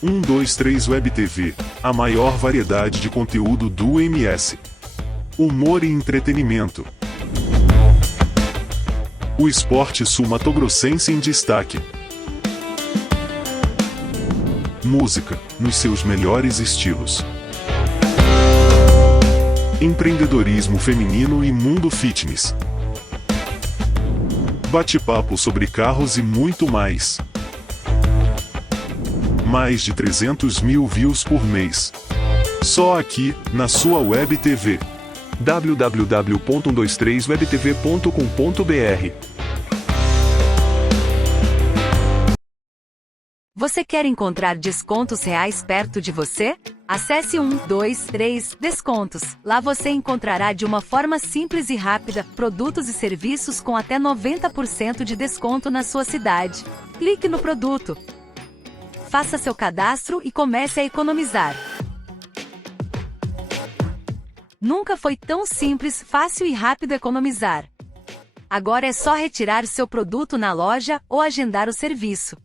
123 Web TV, a maior variedade de conteúdo do MS. Humor e entretenimento. O esporte sul-matogrossense em destaque. Música, nos seus melhores estilos. Empreendedorismo feminino e mundo fitness. Bate-papo sobre carros e muito mais. Mais de 300 mil views por mês. Só aqui, na sua Web TV. www.123webtv.com.br. Você quer encontrar descontos reais perto de você? Acesse 123 Descontos. Lá você encontrará de uma forma simples e rápida produtos e serviços com até 90% de desconto na sua cidade. Clique no produto. Faça seu cadastro e comece a economizar. Nunca foi tão simples, fácil e rápido economizar. Agora é só retirar seu produto na loja ou agendar o serviço.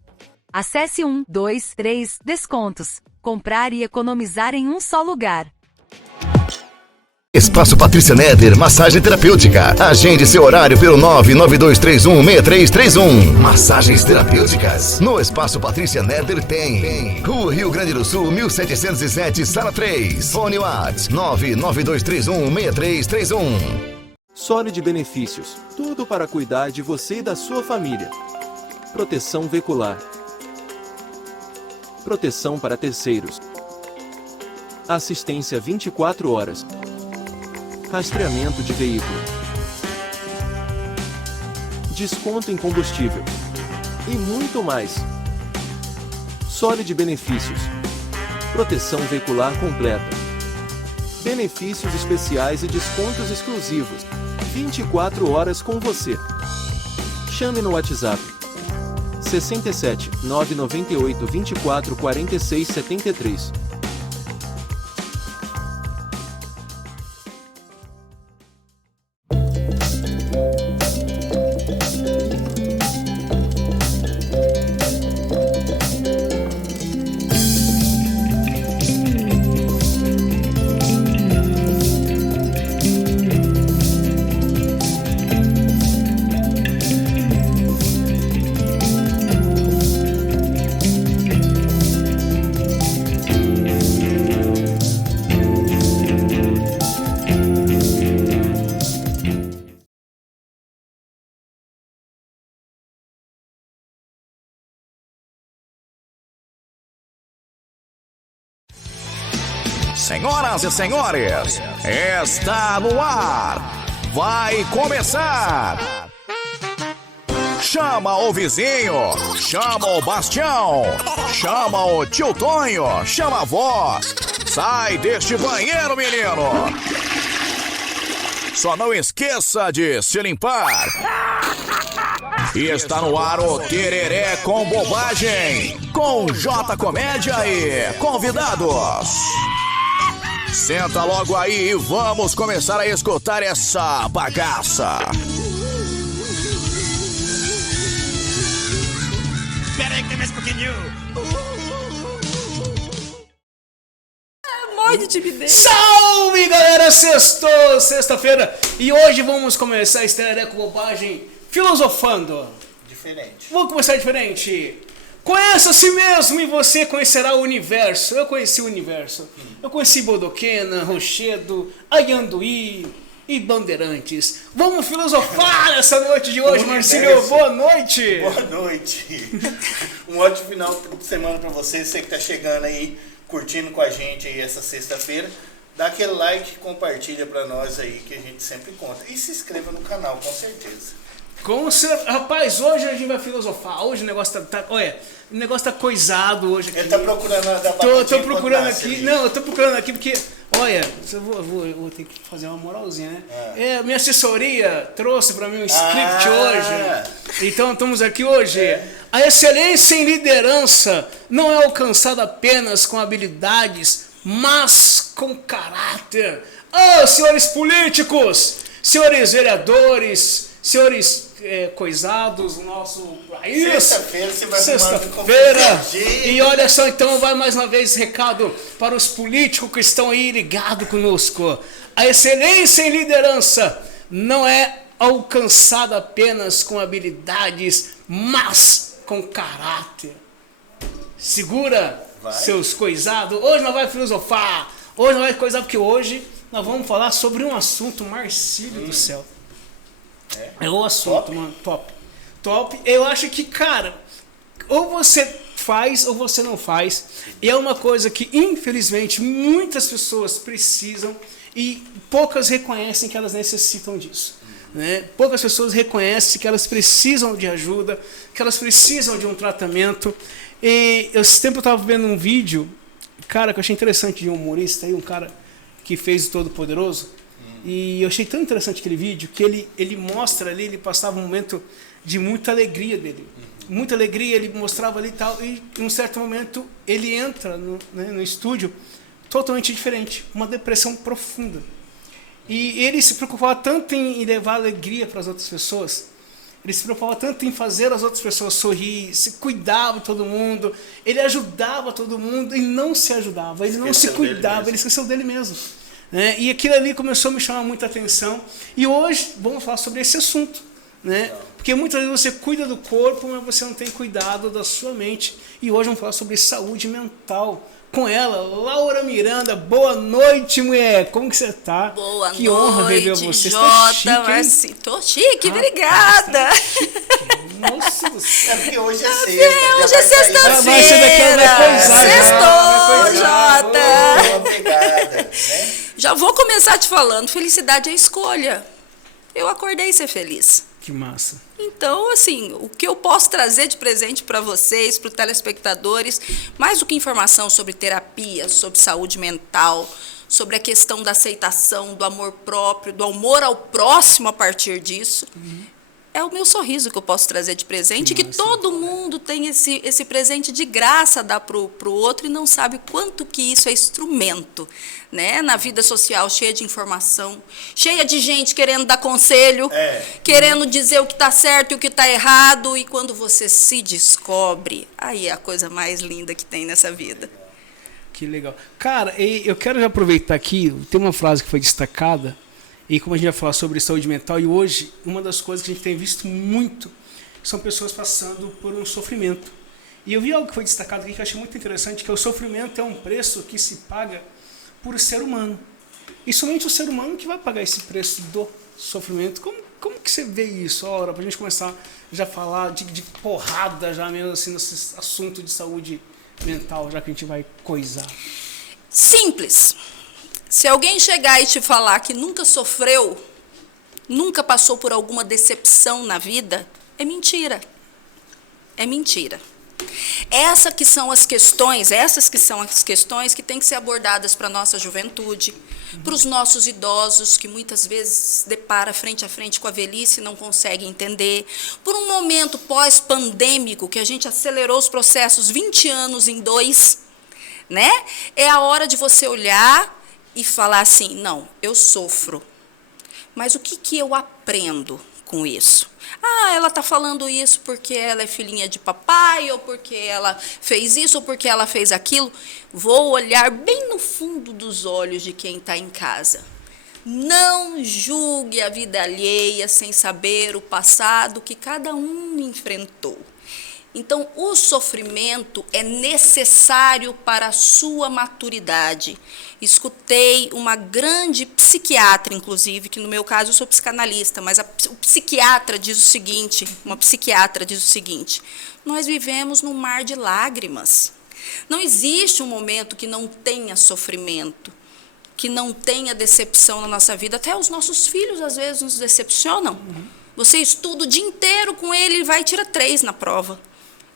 Acesse 123 Descontos. Comprar e economizar em um só lugar. Espaço Patrícia Neder, massagem terapêutica. Agende seu horário pelo 992316331. Massagens terapêuticas. No Espaço Patrícia Neder tem. Rua Rio Grande do Sul, 1707, sala 3. Fone WhatsApp 992316331. Solid Benefícios. Tudo para cuidar de você e da sua família. Proteção veicular. Proteção para terceiros. Assistência 24 horas. Rastreamento de veículo. Desconto em combustível. E muito mais. Solid Benefícios. Proteção veicular completa. Benefícios especiais e descontos exclusivos. 24 horas com você. Chame no WhatsApp 67 998 24 46 73. Senhoras e senhores, está no ar. Vai começar. Chama o vizinho, chama o Bastião, chama o tio Tonho, chama a avó. Sai deste banheiro, menino. Só não esqueça de se limpar. E está no ar o Tereré com Bobagem, com J Comédia e convidados. Senta logo aí e vamos começar a escutar essa bagaça. Espera aí que tem mais um pouquinho. Morre de timidez. Salve, galera! Sextou, sexta-feira. E hoje vamos começar a Tereré com Bobagem filosofando. Diferente. Vamos começar diferente. Conheça a si mesmo e você conhecerá o universo. Eu conheci o universo. Eu conheci Bodoquena, Rochedo, Ayanduí e Bandeirantes. Vamos filosofar essa noite de hoje, Marcílio. Boa noite. Boa noite. Um ótimo final de semana pra você. Você que tá chegando aí, curtindo com a gente aí essa sexta-feira. Dá aquele like, compartilha pra nós aí que a gente sempre conta. E se inscreva no canal, com certeza. Rapaz, hoje a gente vai filosofar. Hoje o negócio tá olha, o negócio tá coisado hoje aqui. Ele tá procurando a da Tô procurando aqui. Não, eu tô procurando aqui porque, olha, eu vou ter que fazer uma moralzinha, né? Minha assessoria trouxe pra mim um script hoje. Então estamos aqui hoje. A excelência em liderança não é alcançada apenas com habilidades, mas com caráter. Senhores políticos, senhores vereadores, Senhores coisados, nosso... Sexta-feira você vai Sexta-feira. E olha só, então, vai mais uma vez recado para os políticos que estão aí ligados conosco. A excelência em liderança não é alcançada apenas com habilidades, mas com caráter. Segura seus coisados. Hoje nós vamos filosofar. Hoje nós vamos coisar, porque hoje nós vamos falar sobre um assunto, Marcílio do céu. É o assunto, top. Mano, top. Eu acho que, cara, ou você faz ou você não faz. E é uma coisa que, infelizmente, muitas pessoas precisam e poucas reconhecem que elas necessitam disso. Né? Poucas pessoas reconhecem que elas precisam de ajuda, que elas precisam de um tratamento. E esse tempo eu estava vendo um vídeo, cara, que eu achei interessante, de um humorista aí, um cara que fez o Todo-Poderoso. E eu achei tão interessante aquele vídeo que ele mostra ali, ele passava um momento de muita alegria dele. Muita alegria, ele mostrava ali e tal, e em um certo momento ele entra no estúdio totalmente diferente, uma depressão profunda. E ele se preocupava tanto em levar alegria para as outras pessoas, ele se preocupava tanto em fazer as outras pessoas sorrir, se cuidava de todo mundo, ele ajudava todo mundo e não se ajudava, ele não se cuidava, ele esqueceu dele mesmo. E aquilo ali começou a me chamar muita atenção. E hoje vamos falar sobre esse assunto. Né? Porque muitas vezes você cuida do corpo, mas você não tem cuidado da sua mente. E hoje vamos falar sobre saúde mental. Com ela, Laura Miranda. Boa noite, mulher. Como que você tá? Boa que noite, honra rever você. Jota. Tô chique, obrigada. Nossa do céu. É porque hoje é sexta. Hoje é sexta-feira. Vai ser daqui a Sextou, Jota. Boa pegada, né? Já vou começar te falando, felicidade é escolha. Eu acordei ser feliz. Que massa. Então, assim, o que eu posso trazer de presente para vocês, para os telespectadores, mais do que informação sobre terapia, sobre saúde mental, sobre a questão da aceitação, do amor próprio, do amor ao próximo a partir disso, é o meu sorriso que eu posso trazer de presente, que todo mundo tem esse presente de graça a dar para o outro e não sabe quanto que isso é instrumento, né? Na vida social, cheia de informação, cheia de gente querendo dar conselho, querendo dizer o que está certo e o que está errado, e quando você se descobre, aí é a coisa mais linda que tem nessa vida. Que legal. Cara, eu quero já aproveitar aqui, tem uma frase que foi destacada, e como a gente vai falar sobre saúde mental, e hoje, uma das coisas que a gente tem visto muito são pessoas passando por um sofrimento. E eu vi algo que foi destacado aqui que eu achei muito interessante, que o sofrimento é um preço que se paga por ser humano. E somente o ser humano que vai pagar esse preço do sofrimento. Como que você vê isso? Ora, pra gente começar já a falar de porrada, já mesmo assim, nesse assunto de saúde mental, já que a gente vai coisar. Simples. Se alguém chegar e te falar que nunca sofreu, nunca passou por alguma decepção na vida, é mentira. É mentira. Essas que são as questões que têm que ser abordadas para a nossa juventude, para os nossos idosos, que muitas vezes depara frente a frente com a velhice e não consegue entender, por um momento pós-pandêmico, que a gente acelerou os processos 20 anos em 2, né? É a hora de você olhar e falar assim, não, eu sofro, mas o que eu aprendo com isso? Ah, ela está falando isso porque ela é filhinha de papai, ou porque ela fez isso, ou porque ela fez aquilo. Vou olhar bem no fundo dos olhos de quem está em casa. Não julgue a vida alheia sem saber o passado que cada um enfrentou. Então, o sofrimento é necessário para a sua maturidade. Escutei uma grande psiquiatra, inclusive, que no meu caso eu sou psicanalista, mas o psiquiatra diz o seguinte, uma psiquiatra diz o seguinte, nós vivemos num mar de lágrimas. Não existe um momento que não tenha sofrimento, que não tenha decepção na nossa vida. Até os nossos filhos, às vezes, nos decepcionam. Você estuda o dia inteiro com ele e vai e tira 3 na prova.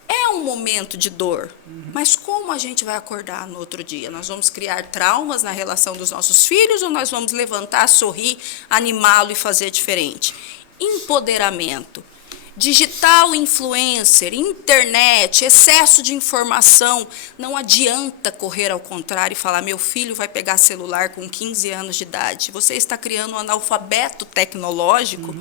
É um momento de dor, mas como a gente vai acordar no outro dia? Nós vamos criar traumas na relação dos nossos filhos ou nós vamos levantar, sorrir, animá-lo e fazer diferente? Empoderamento. Digital influencer, internet, excesso de informação. Não adianta correr ao contrário e falar, meu filho vai pegar celular com 15 anos de idade. Você está criando um analfabeto tecnológico.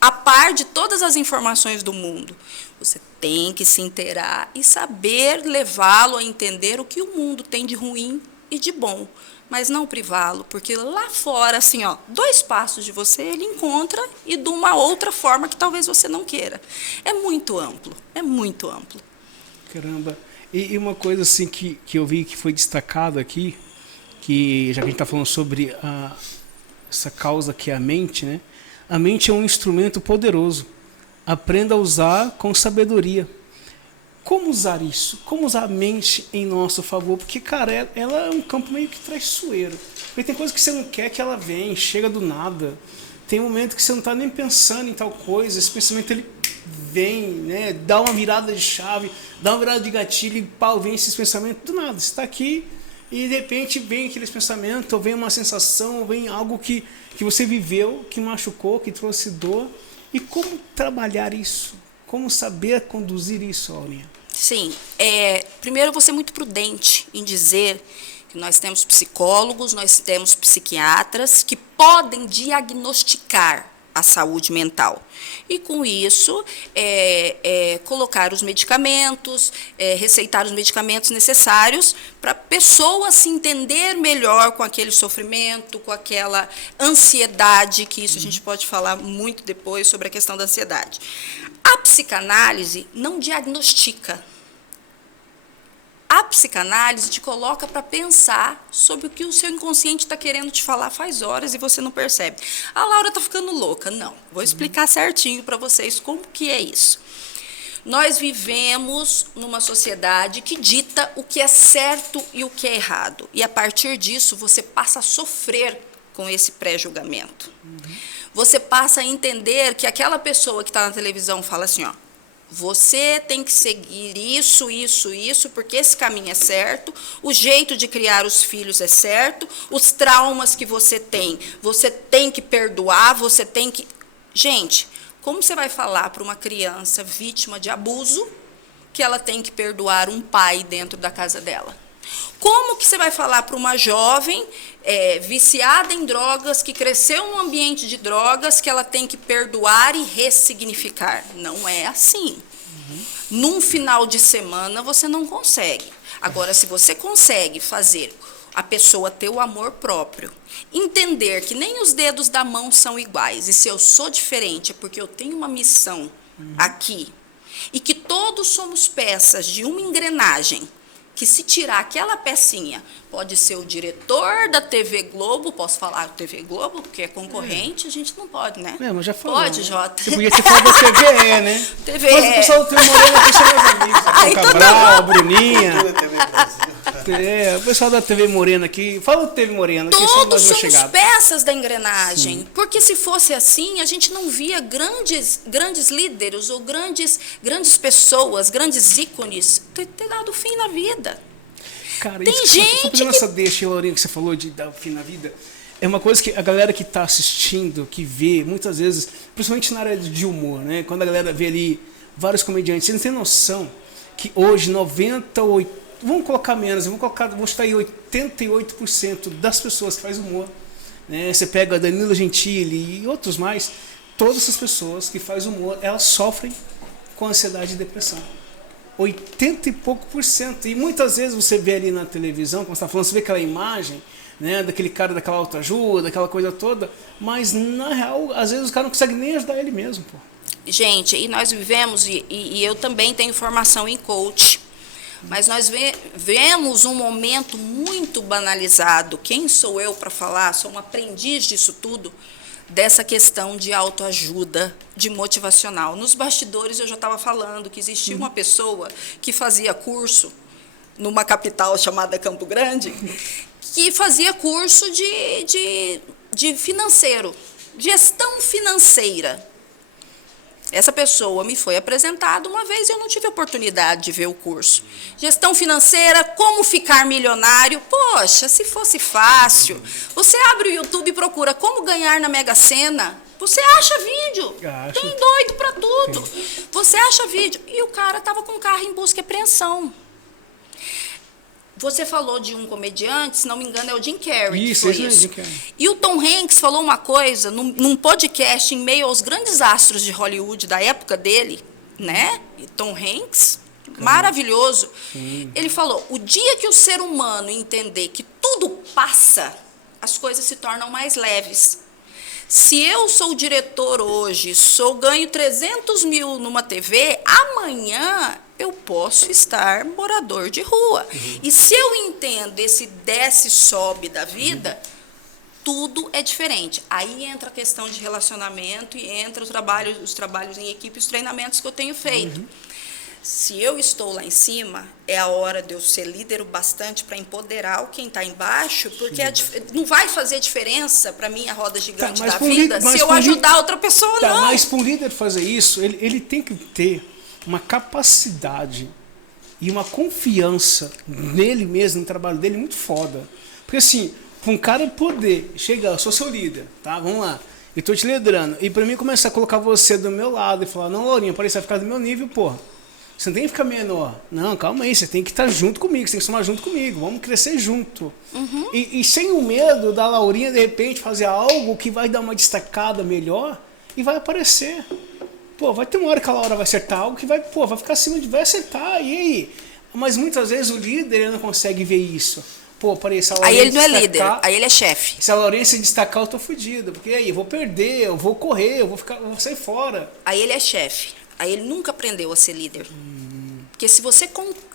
a par de todas as informações do mundo. Você tem que se inteirar e saber levá-lo a entender o que o mundo tem de ruim e de bom, mas não privá-lo, porque lá fora, assim, ó, 2 passos de você, ele encontra e de uma outra forma que talvez você não queira. É muito amplo, é muito amplo. Caramba. E uma coisa assim que eu vi que foi destacado aqui, que já que a gente está falando sobre essa causa que é a mente, né? A mente é um instrumento poderoso. Aprenda a usar com sabedoria. Como usar isso? Como usar a mente em nosso favor? Porque, cara, ela é um campo meio que traiçoeiro. Porque tem coisa que você não quer que ela venha, chega do nada. Tem momento que você não está nem pensando em tal coisa, esse pensamento ele vem, né? Dá uma virada de chave, dá uma virada de gatilho e pau, vem esses pensamentos do nada. Você está aqui e de repente vem aqueles pensamentos, ou vem uma sensação, ou vem algo que você viveu, que machucou, que trouxe dor. E como trabalhar isso? Como saber conduzir isso, Aurinha? Sim, primeiro eu vou ser muito prudente em dizer que nós temos psicólogos, nós temos psiquiatras que podem diagnosticar a saúde mental. E com isso, colocar os medicamentos, receitar os medicamentos necessários para a pessoa se entender melhor com aquele sofrimento, com aquela ansiedade, que isso a gente pode falar muito depois sobre a questão da ansiedade. A psicanálise não diagnostica. A psicanálise te coloca para pensar sobre o que o seu inconsciente está querendo te falar faz horas e você não percebe. A Laura está ficando louca. Não, vou explicar certinho para vocês como que é isso. Nós vivemos numa sociedade que dita o que é certo e o que é errado. E a partir disso você passa a sofrer com esse pré-julgamento. Você passa a entender que aquela pessoa que está na televisão fala assim, ó, você tem que seguir isso, isso, isso, porque esse caminho é certo, o jeito de criar os filhos é certo, os traumas que você tem que perdoar, você tem que... Gente, como você vai falar para uma criança vítima de abuso que ela tem que perdoar um pai dentro da casa dela? Como que você vai falar para uma jovem viciada em drogas, que cresceu num ambiente de drogas, que ela tem que perdoar e ressignificar? Não é assim. Num final de semana você não consegue. Agora, se você consegue fazer a pessoa ter o amor próprio, entender que nem os dedos da mão são iguais, e se eu sou diferente é porque eu tenho uma missão aqui, e que todos somos peças de uma engrenagem, que se tirar aquela pecinha, pode ser o diretor da TV Globo, posso falar TV Globo, porque é concorrente, a gente não pode, né? Mas já falou. Pode, né? Jota. Você podia ter falado da TVE, né? TVE. Mas o pessoal do TV Morena aqui são meus amigos. O Então Cabral, tá a Bruninha. TV Brasil. O pessoal da TV Morena aqui. Fala do TV Morena, que são Todos mais somos chegados. peças da engrenagem. Sim. Porque se fosse assim, a gente não via grandes líderes ou grandes pessoas, grandes ícones ter dado fim na vida. Cara, tem gente que... essa deixa, Laurinha, que você falou de dar fim na vida, é uma coisa que a galera que está assistindo, que vê, muitas vezes, principalmente na área de humor, né? Quando a galera vê ali vários comediantes, você não tem noção que hoje 98, vamos colocar menos, vamos chutar aí 88% das pessoas que fazem humor, né? Você pega Danilo Gentili e outros mais, todas essas pessoas que fazem humor, elas sofrem com ansiedade e depressão. 80 e pouco %. E muitas vezes você vê ali na televisão, como você está falando, você vê aquela imagem, né, daquele cara daquela autoajuda, aquela coisa toda, mas na real, às vezes o cara não consegue nem ajudar ele mesmo, pô. Gente, e nós vivemos, e eu também tenho formação em coach, mas nós vemos um momento muito banalizado. Quem sou eu para falar? Sou uma aprendiz disso tudo, dessa questão de autoajuda, de motivacional. Nos bastidores eu já estava falando que existia uma pessoa que fazia curso numa capital chamada Campo Grande, que fazia curso de financeiro, gestão financeira. Essa pessoa me foi apresentada uma vez e eu não tive a oportunidade de ver o curso. Gestão financeira, como ficar milionário. Poxa, se fosse fácil. Você abre o YouTube e procura como ganhar na Mega Sena. Você acha vídeo. Tem doido pra tudo. Você acha vídeo. E o cara estava com o carro em busca e apreensão. Você falou de um comediante, se não me engano, é o Jim Carrey. Isso, esse é o Jim Carrey. E o Tom Hanks falou uma coisa num podcast em meio aos grandes astros de Hollywood da época dele, né? E Tom Hanks, maravilhoso. Ele falou: o dia que o ser humano entender que tudo passa, as coisas se tornam mais leves. Se eu sou o diretor hoje, ganho 300 mil numa TV, amanhã eu posso estar morador de rua. E se eu entendo esse desce e sobe da vida, tudo é diferente. Aí entra a questão de relacionamento e entra os trabalhos em equipe, os treinamentos que eu tenho feito. Se eu estou lá em cima, é a hora de eu ser líder o bastante para empoderar quem está embaixo, porque não vai fazer diferença para mim a roda gigante da vida se eu ajudar outra pessoa, não. Mas para um líder fazer isso, ele tem que ter uma capacidade e uma confiança nele mesmo, no trabalho dele, muito foda. Porque assim, para um cara poder chegar, eu sou seu líder, tá? Vamos lá. Eu estou te liderando. E para mim começar a colocar você do meu lado e falar: não, Laurinha, parece que vai ficar do meu nível, porra. Você não tem que ficar menor. Não, calma aí, você tem que estar junto comigo, você tem que somar junto comigo, vamos crescer junto. E sem o medo da Laurinha, de repente, fazer algo que vai dar uma destacada melhor e vai aparecer. Pô, vai ter uma hora que a Laura vai acertar algo que vai ficar acima de... vai acertar, e aí? Mas muitas vezes o líder ele não consegue ver isso. Pô, peraí, se a Laurinha aí ele não é líder, aí ele é chefe. Se a Laurinha se destacar, eu tô fudido, porque aí eu vou perder, eu vou correr, eu vou sair fora. Aí ele é chefe. Aí ele nunca aprendeu a ser líder. Porque se você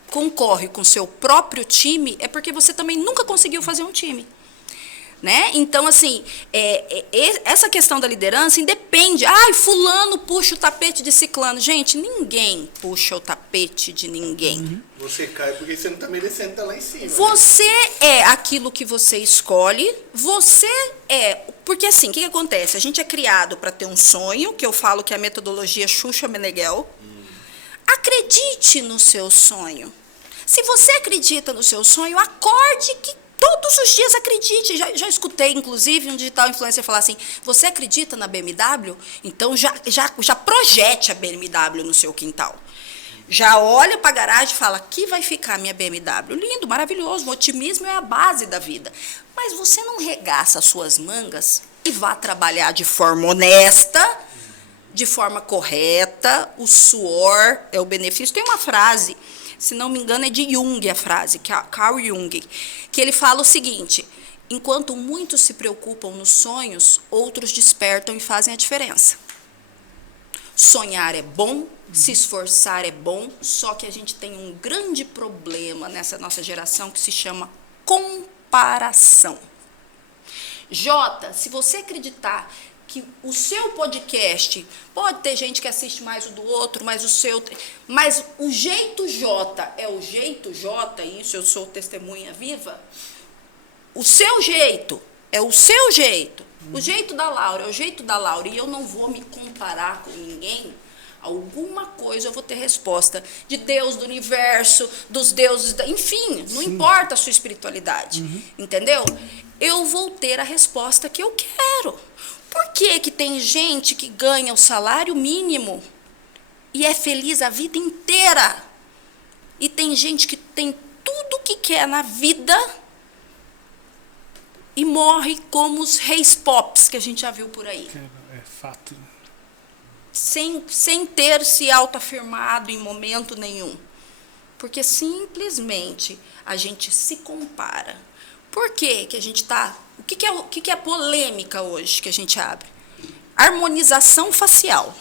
concorre com o seu próprio time, é porque você também nunca conseguiu fazer um time. Né? Então, assim, essa questão da liderança independe. Fulano puxa o tapete de ciclano. Gente, ninguém puxa o tapete de ninguém. Você cai porque você não está merecendo estar lá em cima. Você é aquilo que você escolhe. Você é... Porque, assim, o que acontece? A gente é criado para ter um sonho, que eu falo que é a metodologia Xuxa Meneghel. Acredite no seu sonho. Se você acredita no seu sonho, acorde que todos os dias acredite. Já escutei, inclusive, um digital influencer falar assim: você acredita na BMW? Então já projete a BMW no seu quintal. Já olha para a garagem e fala: aqui vai ficar minha BMW. Lindo, maravilhoso. O otimismo é a base da vida. Mas você não regaça as suas mangas e vá trabalhar de forma honesta, de forma correta. O suor é o benefício. Tem uma frase, se não me engano é de Jung a frase, que é Carl Jung, que ele fala o seguinte: enquanto muitos se preocupam nos sonhos, outros despertam e fazem a diferença. Sonhar é bom, se esforçar é bom, só que a gente tem um grande problema nessa nossa geração que se chama comparação. Jota, se você acreditar que o seu podcast, pode ter gente que assiste mais o do outro, mas o jeito Jota é o jeito Jota, isso eu sou testemunha viva, o seu jeito é o seu jeito, o jeito da Laura é o jeito da Laura, e eu não vou me comparar com ninguém. Alguma coisa eu vou ter resposta de Deus, do universo, dos deuses, enfim, não importa a sua espiritualidade, entendeu? Eu vou ter a resposta que eu quero. Por que tem gente que ganha o salário mínimo e é feliz a vida inteira? E tem gente que tem tudo que quer na vida e morre como os reis pops que a gente já viu por aí. É fato. Sem ter se autoafirmado em momento nenhum. Porque simplesmente a gente se compara. Por que a gente está... O que é a polêmica hoje que a gente abre? Harmonização facial.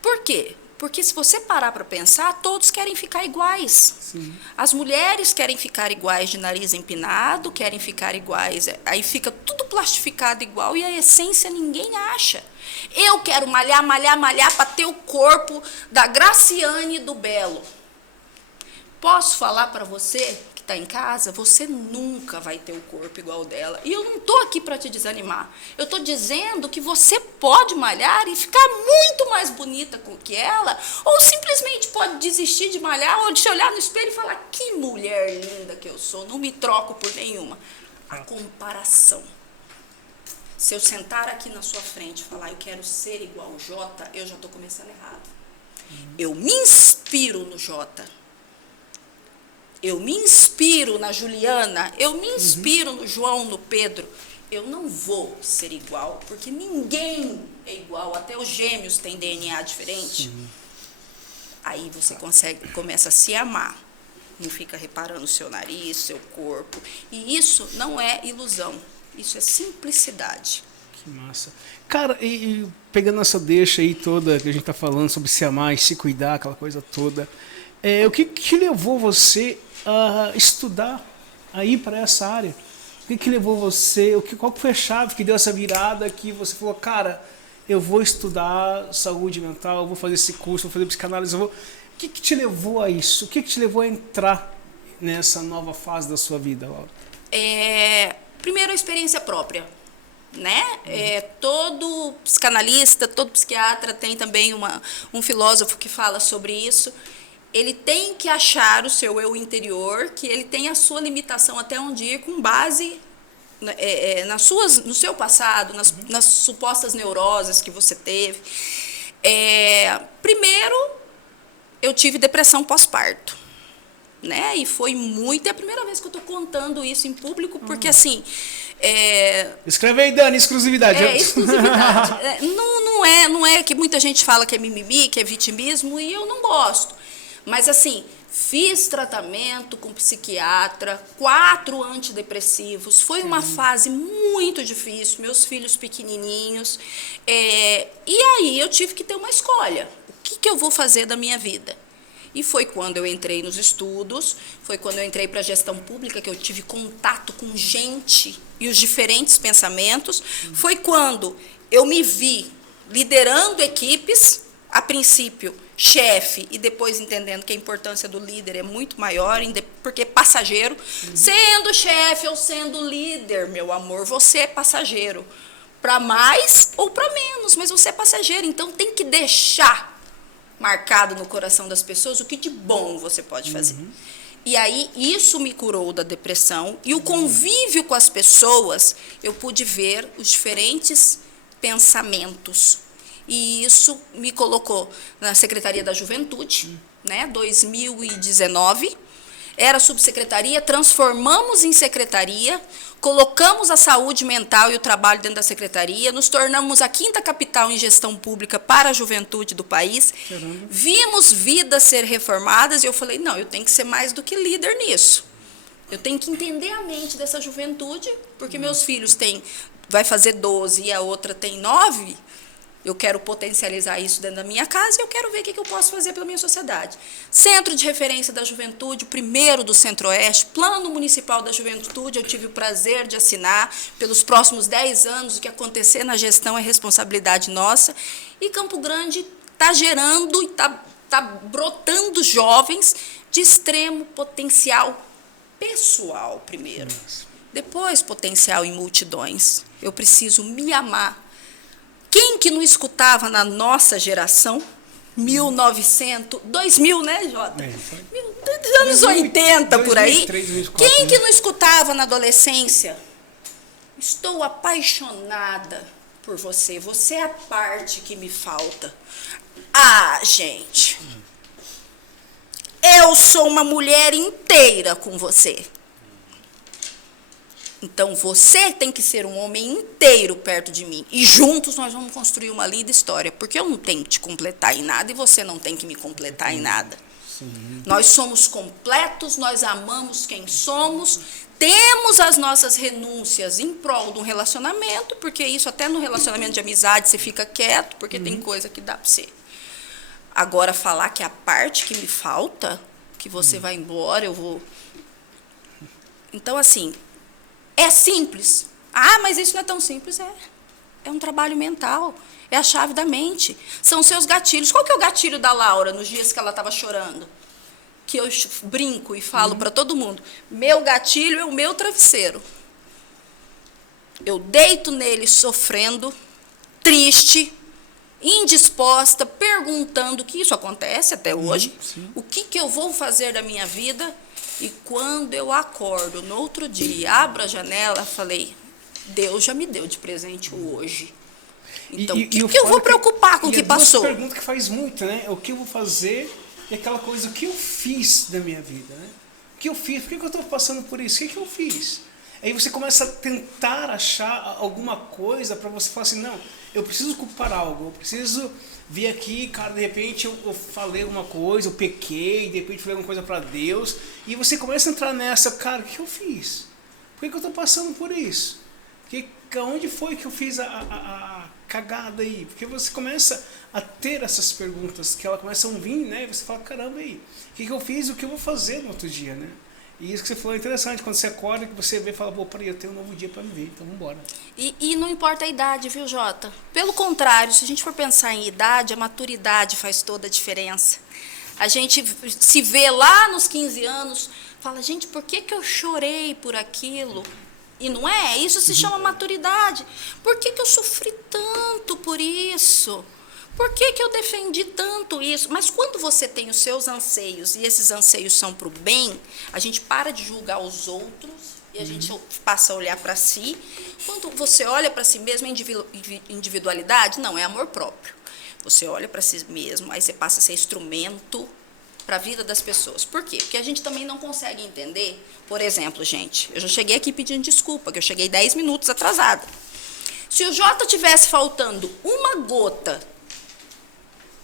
Por quê? Porque se você parar para pensar, todos querem ficar iguais. Sim. As mulheres querem ficar iguais de nariz empinado, querem ficar iguais. Aí fica tudo plastificado igual e a essência ninguém acha. Eu quero malhar para ter o corpo da Graciane e do Belo. Posso falar para você que está em casa, você nunca vai ter o corpo igual dela. E eu não estou aqui para te desanimar. Eu estou dizendo que você pode malhar e ficar muito mais bonita que ela, ou simplesmente pode desistir de malhar, ou de se olhar no espelho e falar: que mulher linda que eu sou, não me troco por nenhuma. A comparação. Se eu sentar aqui na sua frente e falar: eu quero ser igual o Jota, eu já estou começando errado. Eu me inspiro no Jota. eu me inspiro na Juliana, eu me inspiro no João, no Pedro. Eu não vou ser igual, porque ninguém é igual, até os gêmeos têm DNA diferente. Aí você começa a se amar, não fica reparando o seu nariz, seu corpo. E isso não é ilusão, isso é simplicidade. Que massa. Cara, e pegando essa deixa aí toda que a gente tá falando sobre se amar e se cuidar, aquela coisa toda, o que levou você a estudar, a ir para essa área? O que levou você, qual foi a chave que deu essa virada que você falou, cara, eu vou estudar saúde mental, eu vou fazer esse curso, vou fazer psicanálise, o que te levou a isso? O que te levou a entrar nessa nova fase da sua vida, Laura? Primeiro, a experiência própria, né? Todo psicanalista, todo psiquiatra tem também um filósofo que fala sobre isso. Ele tem que achar o seu eu interior, que ele tem a sua limitação até onde ir, com base no seu passado, nas supostas neuroses que você teve. Primeiro, eu tive depressão pós-parto, né? E foi é a primeira vez que eu estou contando isso em público, porque assim... Escreve aí, Dani, exclusividade. Exclusividade. Não é que muita gente fala que é mimimi, que é vitimismo, e eu não gosto. Mas, assim, fiz tratamento com psiquiatra, 4 antidepressivos. Foi uma fase muito difícil, meus filhos pequenininhos. E aí eu tive que ter uma escolha. O que eu vou fazer da minha vida? E foi quando eu entrei nos estudos, foi quando eu entrei para a gestão pública, que eu tive contato com gente e os diferentes pensamentos. Foi quando eu me vi liderando equipes, a princípio chefe, e depois entendendo que a importância do líder é muito maior, porque passageiro, sendo chefe ou sendo líder, meu amor, você é passageiro, para mais ou para menos, mas você é passageiro, então tem que deixar marcado no coração das pessoas o que de bom você pode fazer. E aí isso me curou da depressão, e o convívio com as pessoas, eu pude ver os diferentes pensamentos. E isso me colocou na Secretaria da Juventude, né, 2019. Era subsecretaria, transformamos em secretaria, colocamos a saúde mental e o trabalho dentro da secretaria, nos tornamos a 5ª capital em gestão pública para a juventude do país. Caramba. Vimos vidas ser reformadas e eu falei, não, eu tenho que ser mais do que líder nisso. Eu tenho que entender a mente dessa juventude, porque meus filhos vai fazer 12 e a outra tem 9. Eu quero potencializar isso dentro da minha casa e eu quero ver o que eu posso fazer pela minha sociedade. Centro de Referência da Juventude, o primeiro do Centro-Oeste, Plano Municipal da Juventude, eu tive o prazer de assinar pelos próximos 10 anos. O que acontecer na gestão é responsabilidade nossa. E Campo Grande está gerando e está brotando jovens de extremo potencial pessoal primeiro. Depois potencial em multidões. Eu preciso me amar. Quem que não escutava na nossa geração, 2000, né, Jota? Anos 80, por aí. 2004, quem que não escutava na adolescência? Estou apaixonada por você, você é a parte que me falta. Ah, gente, eu sou uma mulher inteira com você. Então, você tem que ser um homem inteiro perto de mim. E juntos nós vamos construir uma linda história. Porque eu não tenho que te completar em nada e você não tem que me completar em nada. Sim. Nós somos completos, nós amamos quem somos, temos as nossas renúncias em prol de um relacionamento, porque isso até no relacionamento de amizade você fica quieto, porque tem coisa que dá para você. Agora, falar que a parte que me falta, que você vai embora, eu vou... Então, assim... É simples. Ah, mas isso não é tão simples. É um trabalho mental. É a chave da mente. São seus gatilhos. Qual que é o gatilho da Laura nos dias que ela estava chorando? Que eu brinco e falo para todo mundo. Meu gatilho é o meu travesseiro. Eu deito nele sofrendo, triste, indisposta, perguntando, que isso acontece até hoje. O que eu vou fazer da minha vida? E quando eu acordo no outro dia, abro a janela, falei, Deus já me deu de presente hoje. Então, o que eu vou preocupar com o que passou? É uma pergunta que faz muito, né? O que eu vou fazer e aquela coisa, o que eu fiz da minha vida, né? que eu fiz? Por que eu estou passando por isso? O que eu fiz? Aí você começa a tentar achar alguma coisa para você falar assim, não, eu preciso culpar algo, eu preciso vir aqui, cara, de repente eu falei alguma coisa, eu pequei, de repente falei alguma coisa para Deus, e você começa a entrar nessa, cara, o que eu fiz? Por que eu estou passando por isso? Onde foi que eu fiz a cagada aí? Porque você começa a ter essas perguntas, que elas começam a vir, né? E você fala, caramba, aí, o que eu fiz, o que eu vou fazer no outro dia, né? E isso que você falou é interessante, quando você acorda, que você vê e fala, pô, peraí, eu tenho um novo dia para viver, então vamos embora. E não importa a idade, viu, Jota? Pelo contrário, se a gente for pensar em idade, a maturidade faz toda a diferença. A gente se vê lá nos 15 anos, fala, gente, por que eu chorei por aquilo? E não é? Isso se chama maturidade. Por que eu sofri tanto por isso? Por que eu defendi tanto isso? Mas quando você tem os seus anseios, e esses anseios são para o bem, a gente para de julgar os outros e a gente passa a olhar para si. Quando você olha para si mesmo, é individualidade? Não, é amor próprio. Você olha para si mesmo, aí você passa a ser instrumento para a vida das pessoas. Por quê? Porque a gente também não consegue entender. Por exemplo, gente, eu já cheguei aqui pedindo desculpa, que eu cheguei 10 minutos atrasada. Se o Jota tivesse faltando uma gota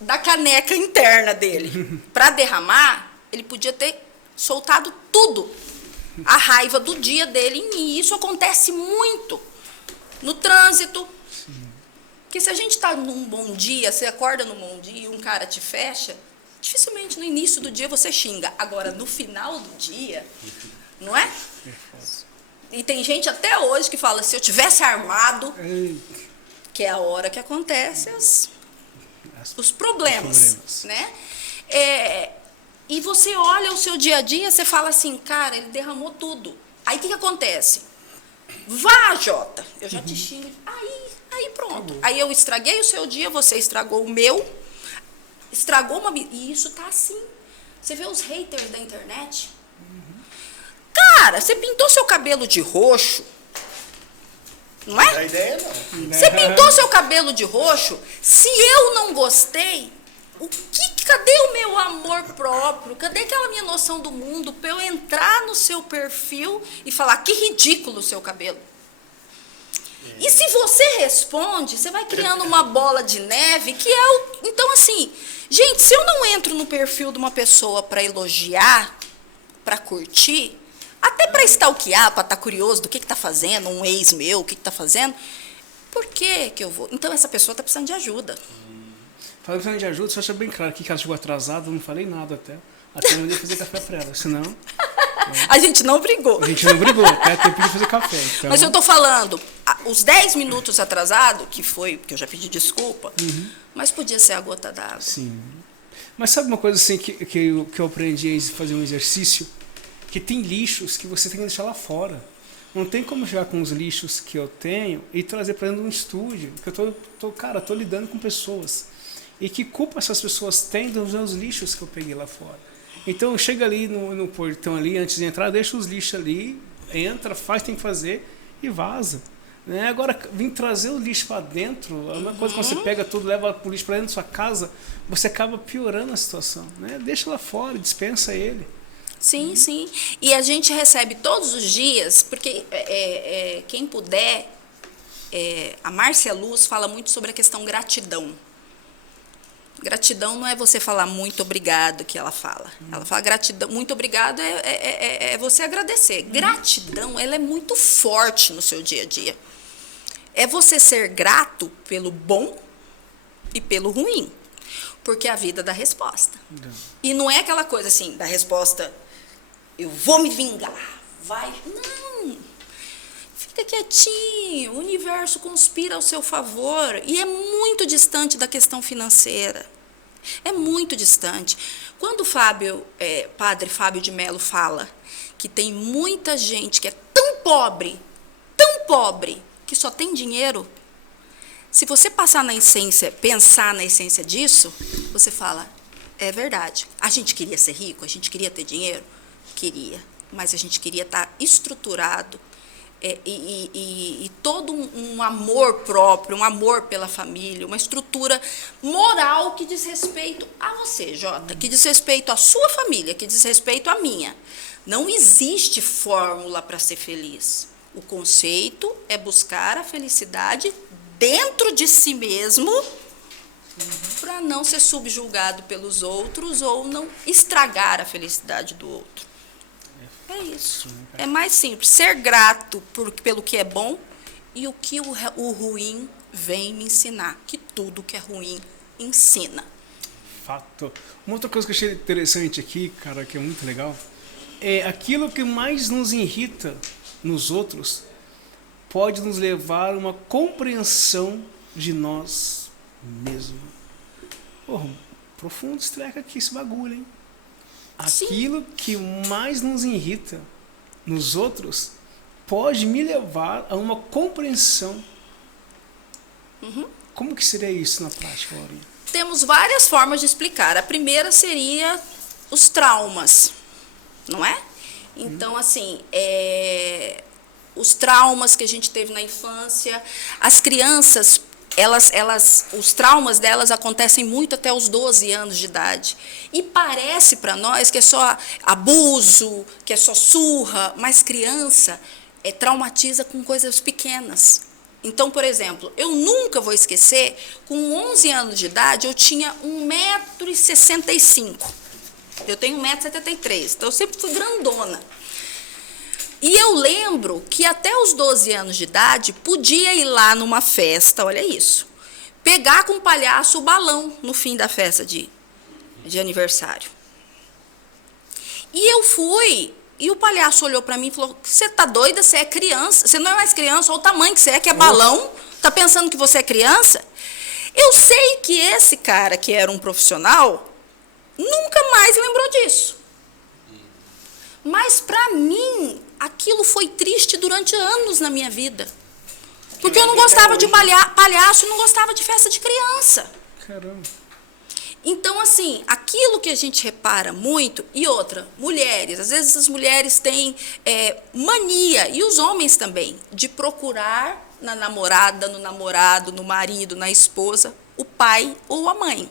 da caneca interna dele para derramar, ele podia ter soltado tudo, a raiva do dia dele em mim. Isso acontece muito no trânsito. Porque se a gente está num bom dia, você acorda num bom dia e um cara te fecha, dificilmente no início do dia você xinga. Agora, no final do dia, não é? E tem gente até hoje que fala, se eu tivesse armado, que é a hora que acontece os problemas, né? E você olha o seu dia a dia, você fala assim, cara, ele derramou tudo. Aí o que acontece? Vá, Jota, eu já te xingo. Aí pronto. Aí eu estraguei o seu dia, você estragou o meu. Estragou uma... E isso tá assim. Você vê os haters da internet? Cara, você pintou seu cabelo de roxo, não é? A ideia não. Você pintou seu cabelo de roxo, se eu não gostei, cadê o meu amor próprio? Cadê aquela minha noção do mundo para eu entrar no seu perfil e falar que ridículo o seu cabelo? E se você responde, você vai criando uma bola de neve que é o... Então, assim, gente, se eu não entro no perfil de uma pessoa para elogiar, para curtir, até para stalkear, para estar curioso do que está fazendo, um ex meu, o que está fazendo, por que eu vou? Então, essa pessoa está precisando de ajuda. Falando precisando de ajuda, só achar bem claro que ela chegou atrasada, eu não falei nada até. Até eu ia fazer café para ela, senão... A gente não brigou. A gente não brigou, até tempo de fazer café. Então... Mas eu tô falando, os 10 minutos atrasado, que eu já pedi desculpa, mas podia ser a gota d'água. Sim. Mas sabe uma coisa assim que eu aprendi a fazer um exercício? Que tem lixos que você tem que deixar lá fora. Não tem como chegar com os lixos que eu tenho e trazer para dentro de um estúdio. Porque eu tô lidando com pessoas. E que culpa essas pessoas têm dos meus lixos que eu peguei lá fora? Então, chega ali no portão ali, antes de entrar, deixa os lixos ali, entra, faz, tem que fazer e vaza. Né? Agora, vir trazer o lixo para dentro, é uma coisa que você pega tudo, leva o lixo para dentro da sua casa, você acaba piorando a situação. Né? Deixa lá fora, dispensa ele. Sim, sim. E a gente recebe todos os dias, porque quem puder, a Márcia Luz fala muito sobre a questão gratidão. Gratidão não é você falar muito obrigado, que ela fala. Ela fala gratidão, muito obrigado é você agradecer. Gratidão, ela é muito forte no seu dia a dia. É você ser grato pelo bom e pelo ruim. Porque a vida dá resposta. E não é aquela coisa assim, da resposta, eu vou me vingar, vai. Não. Fica quietinho, o universo conspira ao seu favor e é muito distante da questão financeira. É muito distante. Quando o padre Fábio de Mello fala que tem muita gente que é tão pobre, que só tem dinheiro, se você pensar na essência disso, você fala, é verdade. A gente queria ser rico, a gente queria ter dinheiro? Queria, mas a gente queria estar estruturado, e todo um amor próprio, um amor pela família, uma estrutura moral que diz respeito a você, Jota, que diz respeito à sua família, que diz respeito à minha. Não existe fórmula para ser feliz. O conceito é buscar a felicidade dentro de si mesmo, para não ser subjugado pelos outros ou não estragar a felicidade do outro. É isso. É mais simples. Ser grato pelo que é bom e o que o ruim vem me ensinar. Que tudo que é ruim ensina. Fato. Uma outra coisa que eu achei interessante aqui, cara, que é muito legal, é aquilo que mais nos irrita nos outros pode nos levar a uma compreensão de nós mesmos. Porra, profundo estreca aqui esse bagulho, hein? Aquilo que mais nos irrita nos outros pode me levar a uma compreensão. Como que seria isso na prática, Laurinha? Temos várias formas de explicar. A primeira seria os traumas, não é? Então, assim, os traumas que a gente teve na infância, as crianças, os traumas delas acontecem muito até os 12 anos de idade. E parece para nós que é só abuso, que é só surra, mas criança traumatiza com coisas pequenas. Então, por exemplo, eu nunca vou esquecer, com 11 anos de idade, eu tinha 1,65 m. Eu tenho 1,73 m, então eu sempre fui grandona. E eu lembro que até os 12 anos de idade, podia ir lá numa festa, olha isso, pegar com um palhaço o balão no fim da festa de aniversário. E eu fui, e o palhaço olhou para mim e falou, você tá doida, você é criança, você não é mais criança, olha o tamanho que é balão, tá pensando que você é criança? Eu sei que esse cara, que era um profissional, nunca mais lembrou disso. Mas, para mim, aquilo foi triste durante anos na minha vida. Porque eu não gostava de palhaço, não gostava de festa de criança. Caramba. Então, assim, aquilo que a gente repara muito, e outra, mulheres, às vezes as mulheres têm mania, e os homens também, de procurar na namorada, no namorado, no marido, na esposa, o pai ou a mãe.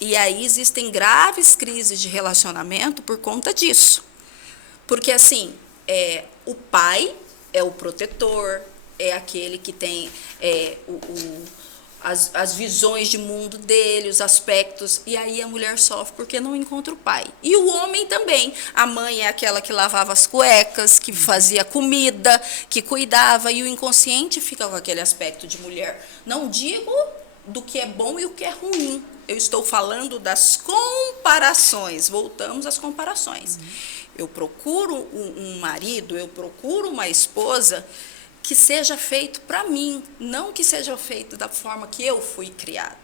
E aí existem graves crises de relacionamento por conta disso. Porque, assim, o pai é o protetor, é aquele que tem as visões de mundo dele, os aspectos, e aí a mulher sofre porque não encontra o pai. E o homem também. A mãe é aquela que lavava as cuecas, que fazia comida, que cuidava, e o inconsciente fica com aquele aspecto de mulher. Não digo do que é bom e o que é ruim. Eu estou falando das comparações. Voltamos às comparações. Eu procuro um marido, eu procuro uma esposa que seja feito para mim, não que seja feito da forma que eu fui criado.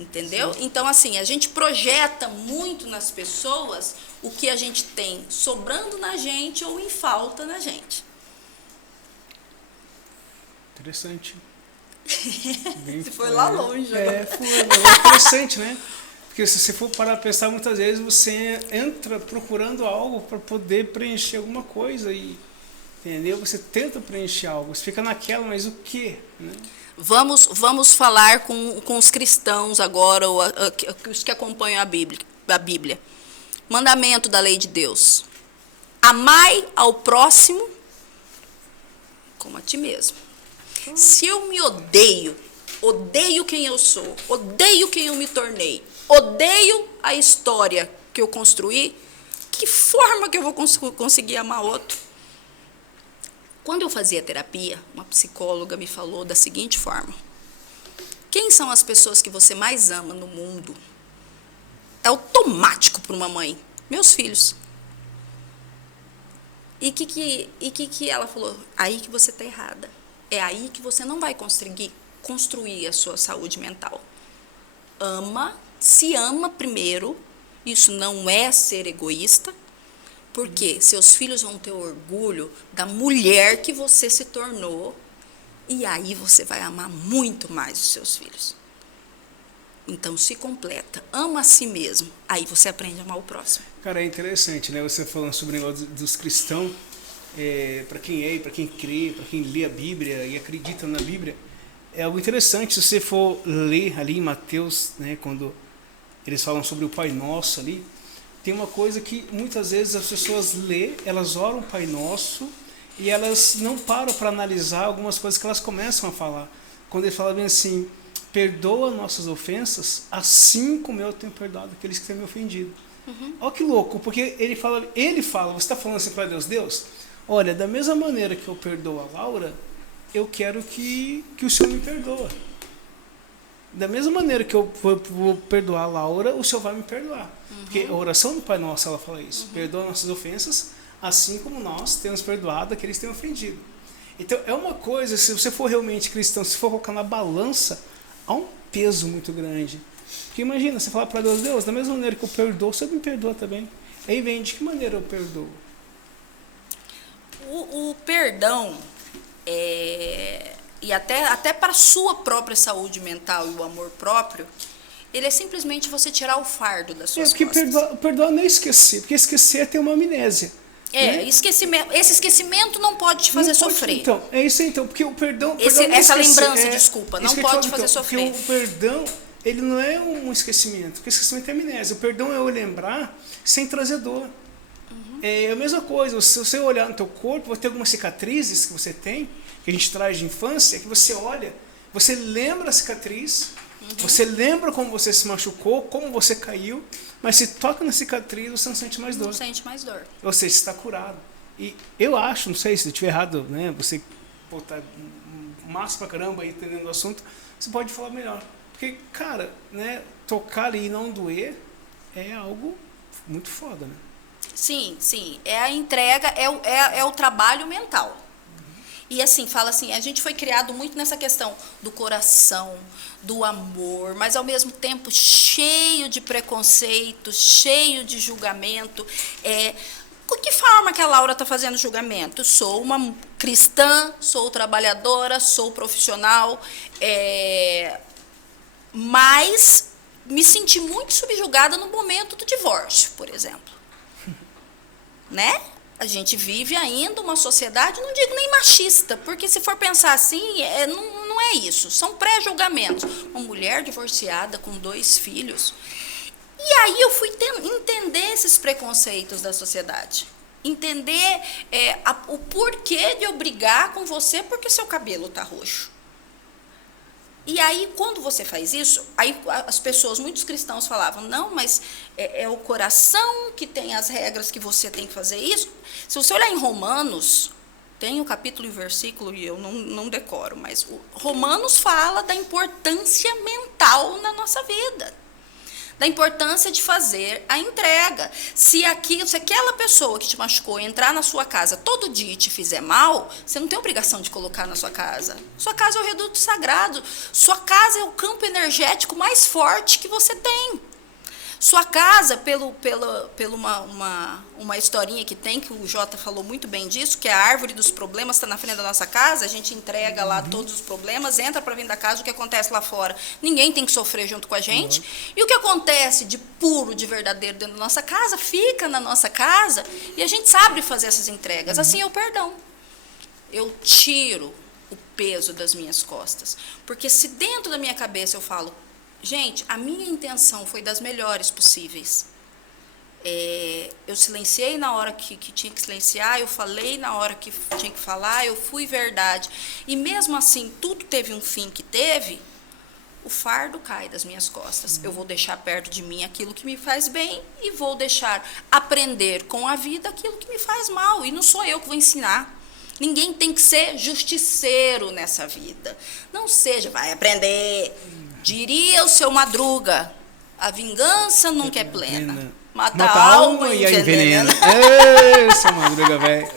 Entendeu? Sim. Então, assim, a gente projeta muito nas pessoas o que a gente tem sobrando na gente ou em falta na gente. Interessante. Você foi lá longe. Foi interessante, né? Porque se você for parar a pensar, muitas vezes você entra procurando algo para poder preencher alguma coisa e, entendeu? Você tenta preencher algo, você fica naquela, mas o quê? Né? Vamos falar com os cristãos agora, ou os que acompanham a Bíblia. Mandamento da lei de Deus. Amai ao próximo como a ti mesmo. Se eu me odeio quem eu sou, odeio quem eu me tornei, odeio a história que eu construí, que forma que eu vou conseguir amar outro? Quando eu fazia terapia, uma psicóloga me falou da seguinte forma: quem são as pessoas que você mais ama no mundo? É automático para uma mãe. Meus filhos. E que ela falou? Aí que você está errada. É aí que você não vai conseguir construir a sua saúde mental. Se ama primeiro. Isso não é ser egoísta. Porque seus filhos vão ter orgulho da mulher que você se tornou. E aí você vai amar muito mais os seus filhos. Então se completa. Ama a si mesmo. Aí você aprende a amar o próximo. Cara, é interessante, né? Você falando sobre o negócio dos cristãos. Para quem para quem crê, para quem lê a Bíblia e acredita na Bíblia, é algo interessante. Se você for ler ali em Mateus, né, quando eles falam sobre o Pai Nosso ali, tem uma coisa que muitas vezes as pessoas lê, elas oram o Pai Nosso e elas não param para analisar algumas coisas que elas começam a falar. Quando ele fala bem assim, perdoa nossas ofensas, assim como eu tenho perdoado aqueles que têm me ofendido. Olha que louco, porque ele fala, você está falando assim para Deus, Deus, olha, da mesma maneira que eu perdoo a Laura, eu quero que o Senhor me perdoa. Da mesma maneira que eu vou perdoar a Laura, o Senhor vai me perdoar. Porque a oração do Pai Nosso, ela fala isso. Perdoa nossas ofensas, assim como nós temos perdoado aqueles que têm ofendido. Então, é uma coisa, se você for realmente cristão, se for colocar na balança, há um peso muito grande. Porque imagina, você falar para Deus, Deus, da mesma maneira que eu perdoo, o Senhor me perdoa também. Aí vem, de que maneira eu perdoo? O perdão e até para a sua própria saúde mental e o amor próprio, ele é simplesmente você tirar o fardo das suas porque costas. perdoar não é esquecer, porque esquecer é ter uma amnésia. Né? Esse esquecimento não pode te fazer sofrer. Então, é isso aí, então, porque o perdão... Essa lembrança, desculpa, não pode te fazer sofrer. Porque o perdão, ele não é um esquecimento, porque esquecimento é amnésia. O perdão é eu lembrar sem trazer dor. É a mesma coisa, se você olhar no teu corpo, vai ter algumas cicatrizes que você tem, que a gente traz de infância, que você olha, você lembra a cicatriz, você lembra como você se machucou, como você caiu, mas se toca na cicatriz, você não sente mais dor. Não sente mais dor. Ou seja, você está curado. E eu acho, não sei se eu estiver errado, né, você tá massa pra caramba aí entendendo o assunto, você pode falar melhor. Porque, cara, né, tocar ali e não doer é algo muito foda, né? Sim, é a entrega, é o trabalho mental. E assim, fala assim, a gente foi criado muito nessa questão do coração, do amor, mas ao mesmo tempo cheio de preconceito, cheio de julgamento. Com que forma que a Laura está fazendo julgamento? Sou uma cristã, sou trabalhadora, sou profissional, mas me senti muito subjugada no momento do divórcio, por exemplo. Né? A gente vive ainda uma sociedade, não digo nem machista, porque se for pensar assim, não é isso, são pré-julgamentos. Uma mulher divorciada com 2 filhos. E aí eu fui entender esses preconceitos da sociedade. Entender o porquê de eu brigar com você porque seu cabelo está roxo. E aí, quando você faz isso, aí as pessoas, muitos cristãos falavam, não, mas é o coração que tem as regras que você tem que fazer isso. Se você olhar em Romanos, tem o capítulo e versículo, e eu não decoro, mas Romanos fala da importância mental na nossa vida. Da importância de fazer a entrega. Se aquela pessoa que te machucou entrar na sua casa todo dia e te fizer mal, você não tem obrigação de colocar na sua casa. Sua casa é o reduto sagrado. Sua casa é o campo energético mais forte que você tem. Sua casa, pela uma historinha que tem, que o Jota falou muito bem disso, que a árvore dos problemas está na frente da nossa casa, a gente entrega lá todos os problemas, entra para dentro da casa, o que acontece lá fora, ninguém tem que sofrer junto com a gente, e o que acontece de puro, de verdadeiro dentro da nossa casa, fica na nossa casa, e a gente sabe fazer essas entregas. Assim é o perdão. Eu tiro o peso das minhas costas, porque se dentro da minha cabeça eu falo, gente, a minha intenção foi das melhores possíveis. Eu silenciei na hora que tinha que silenciar, eu falei na hora que tinha que falar, eu fui verdade. E mesmo assim, tudo teve um fim que teve, o fardo cai das minhas costas. Eu vou deixar perto de mim aquilo que me faz bem e vou deixar aprender com a vida aquilo que me faz mal. E não sou eu que vou ensinar. Ninguém tem que ser justiceiro nessa vida. Não seja, vai aprender. Diria o seu Madruga, a vingança nunca é plena. Mata a alma e envenena. Seu Madruga, velho.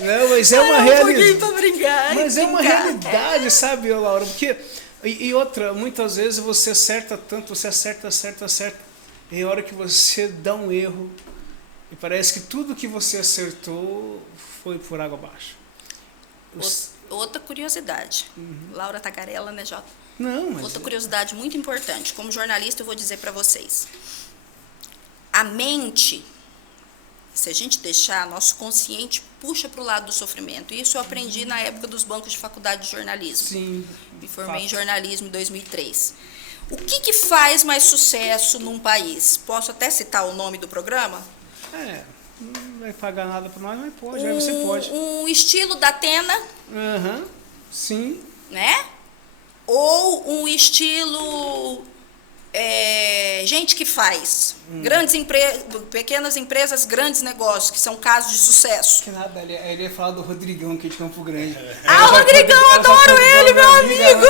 Não, mas é uma realidade. Mas é uma realidade, sabe, Laura? Porque, e outra, muitas vezes você acerta tanto, você acerta. E a hora que você dá um erro, e parece que tudo que você acertou foi por água abaixo. Outra curiosidade. Laura Tagarela, né, Jota? Não, mas outra curiosidade muito importante. Como jornalista, eu vou dizer para vocês. A mente, se a gente deixar, nosso consciente puxa para o lado do sofrimento. Isso eu aprendi na época dos bancos de faculdade de jornalismo. Sim. Me formei em jornalismo em 2003. O que faz mais sucesso num país? Posso até citar o nome do programa? Não vai pagar nada pra nós, mas pode, aí você pode. Um estilo da Atena, Sim. né? Ou um estilo gente que faz. Pequenas empresas, grandes negócios, que são casos de sucesso. Que nada, ele ia falar do Rodrigão aqui de Campo Grande. O Rodrigão, adoro ele, meu amigo!